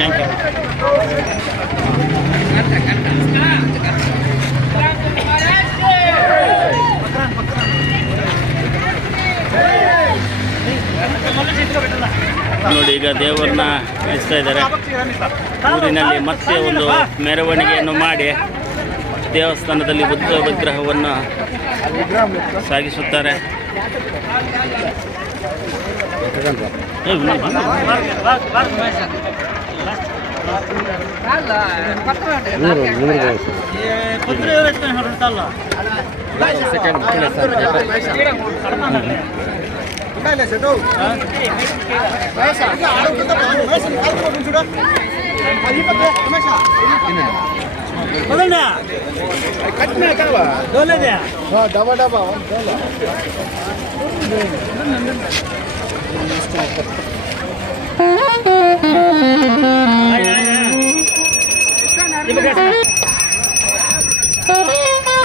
ನೋಡಿ ಈಗ ದೇವರನ್ನ ಇಳಿಸ್ತಾ ಇದ್ದಾರೆ. ಊರಿನಲ್ಲಿ ಮತ್ತೆ ಒಂದು ಮೆರವಣಿಗೆಯನ್ನು ಮಾಡಿ ದೇವಸ್ಥಾನದಲ್ಲಿ ಬುದ್ಧ ವಿಗ್ರಹವನ್ನು ಸಾಗಿಸುತ್ತಾರೆ.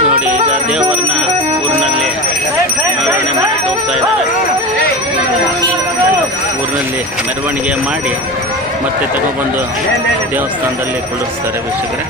ನೋಡಿ ಈಗ ದೇವರನ್ನ ಊರಿನಲ್ಲಿ ಮೆರವಣಿಗೆ ಮಾಡಿ ಹೋಗ್ತಾ ಇದ್ದಾರೆ. ಊರಿನಲ್ಲಿ ಮೆರವಣಿಗೆ ಮಾಡಿ ಮತ್ತೆ ತಗೊಬಂದು ದೇವಸ್ಥಾನದಲ್ಲಿ ಕುಳ್ಳಿಸ್ತಾರೆ ವೀಕ್ಷಕರೇ.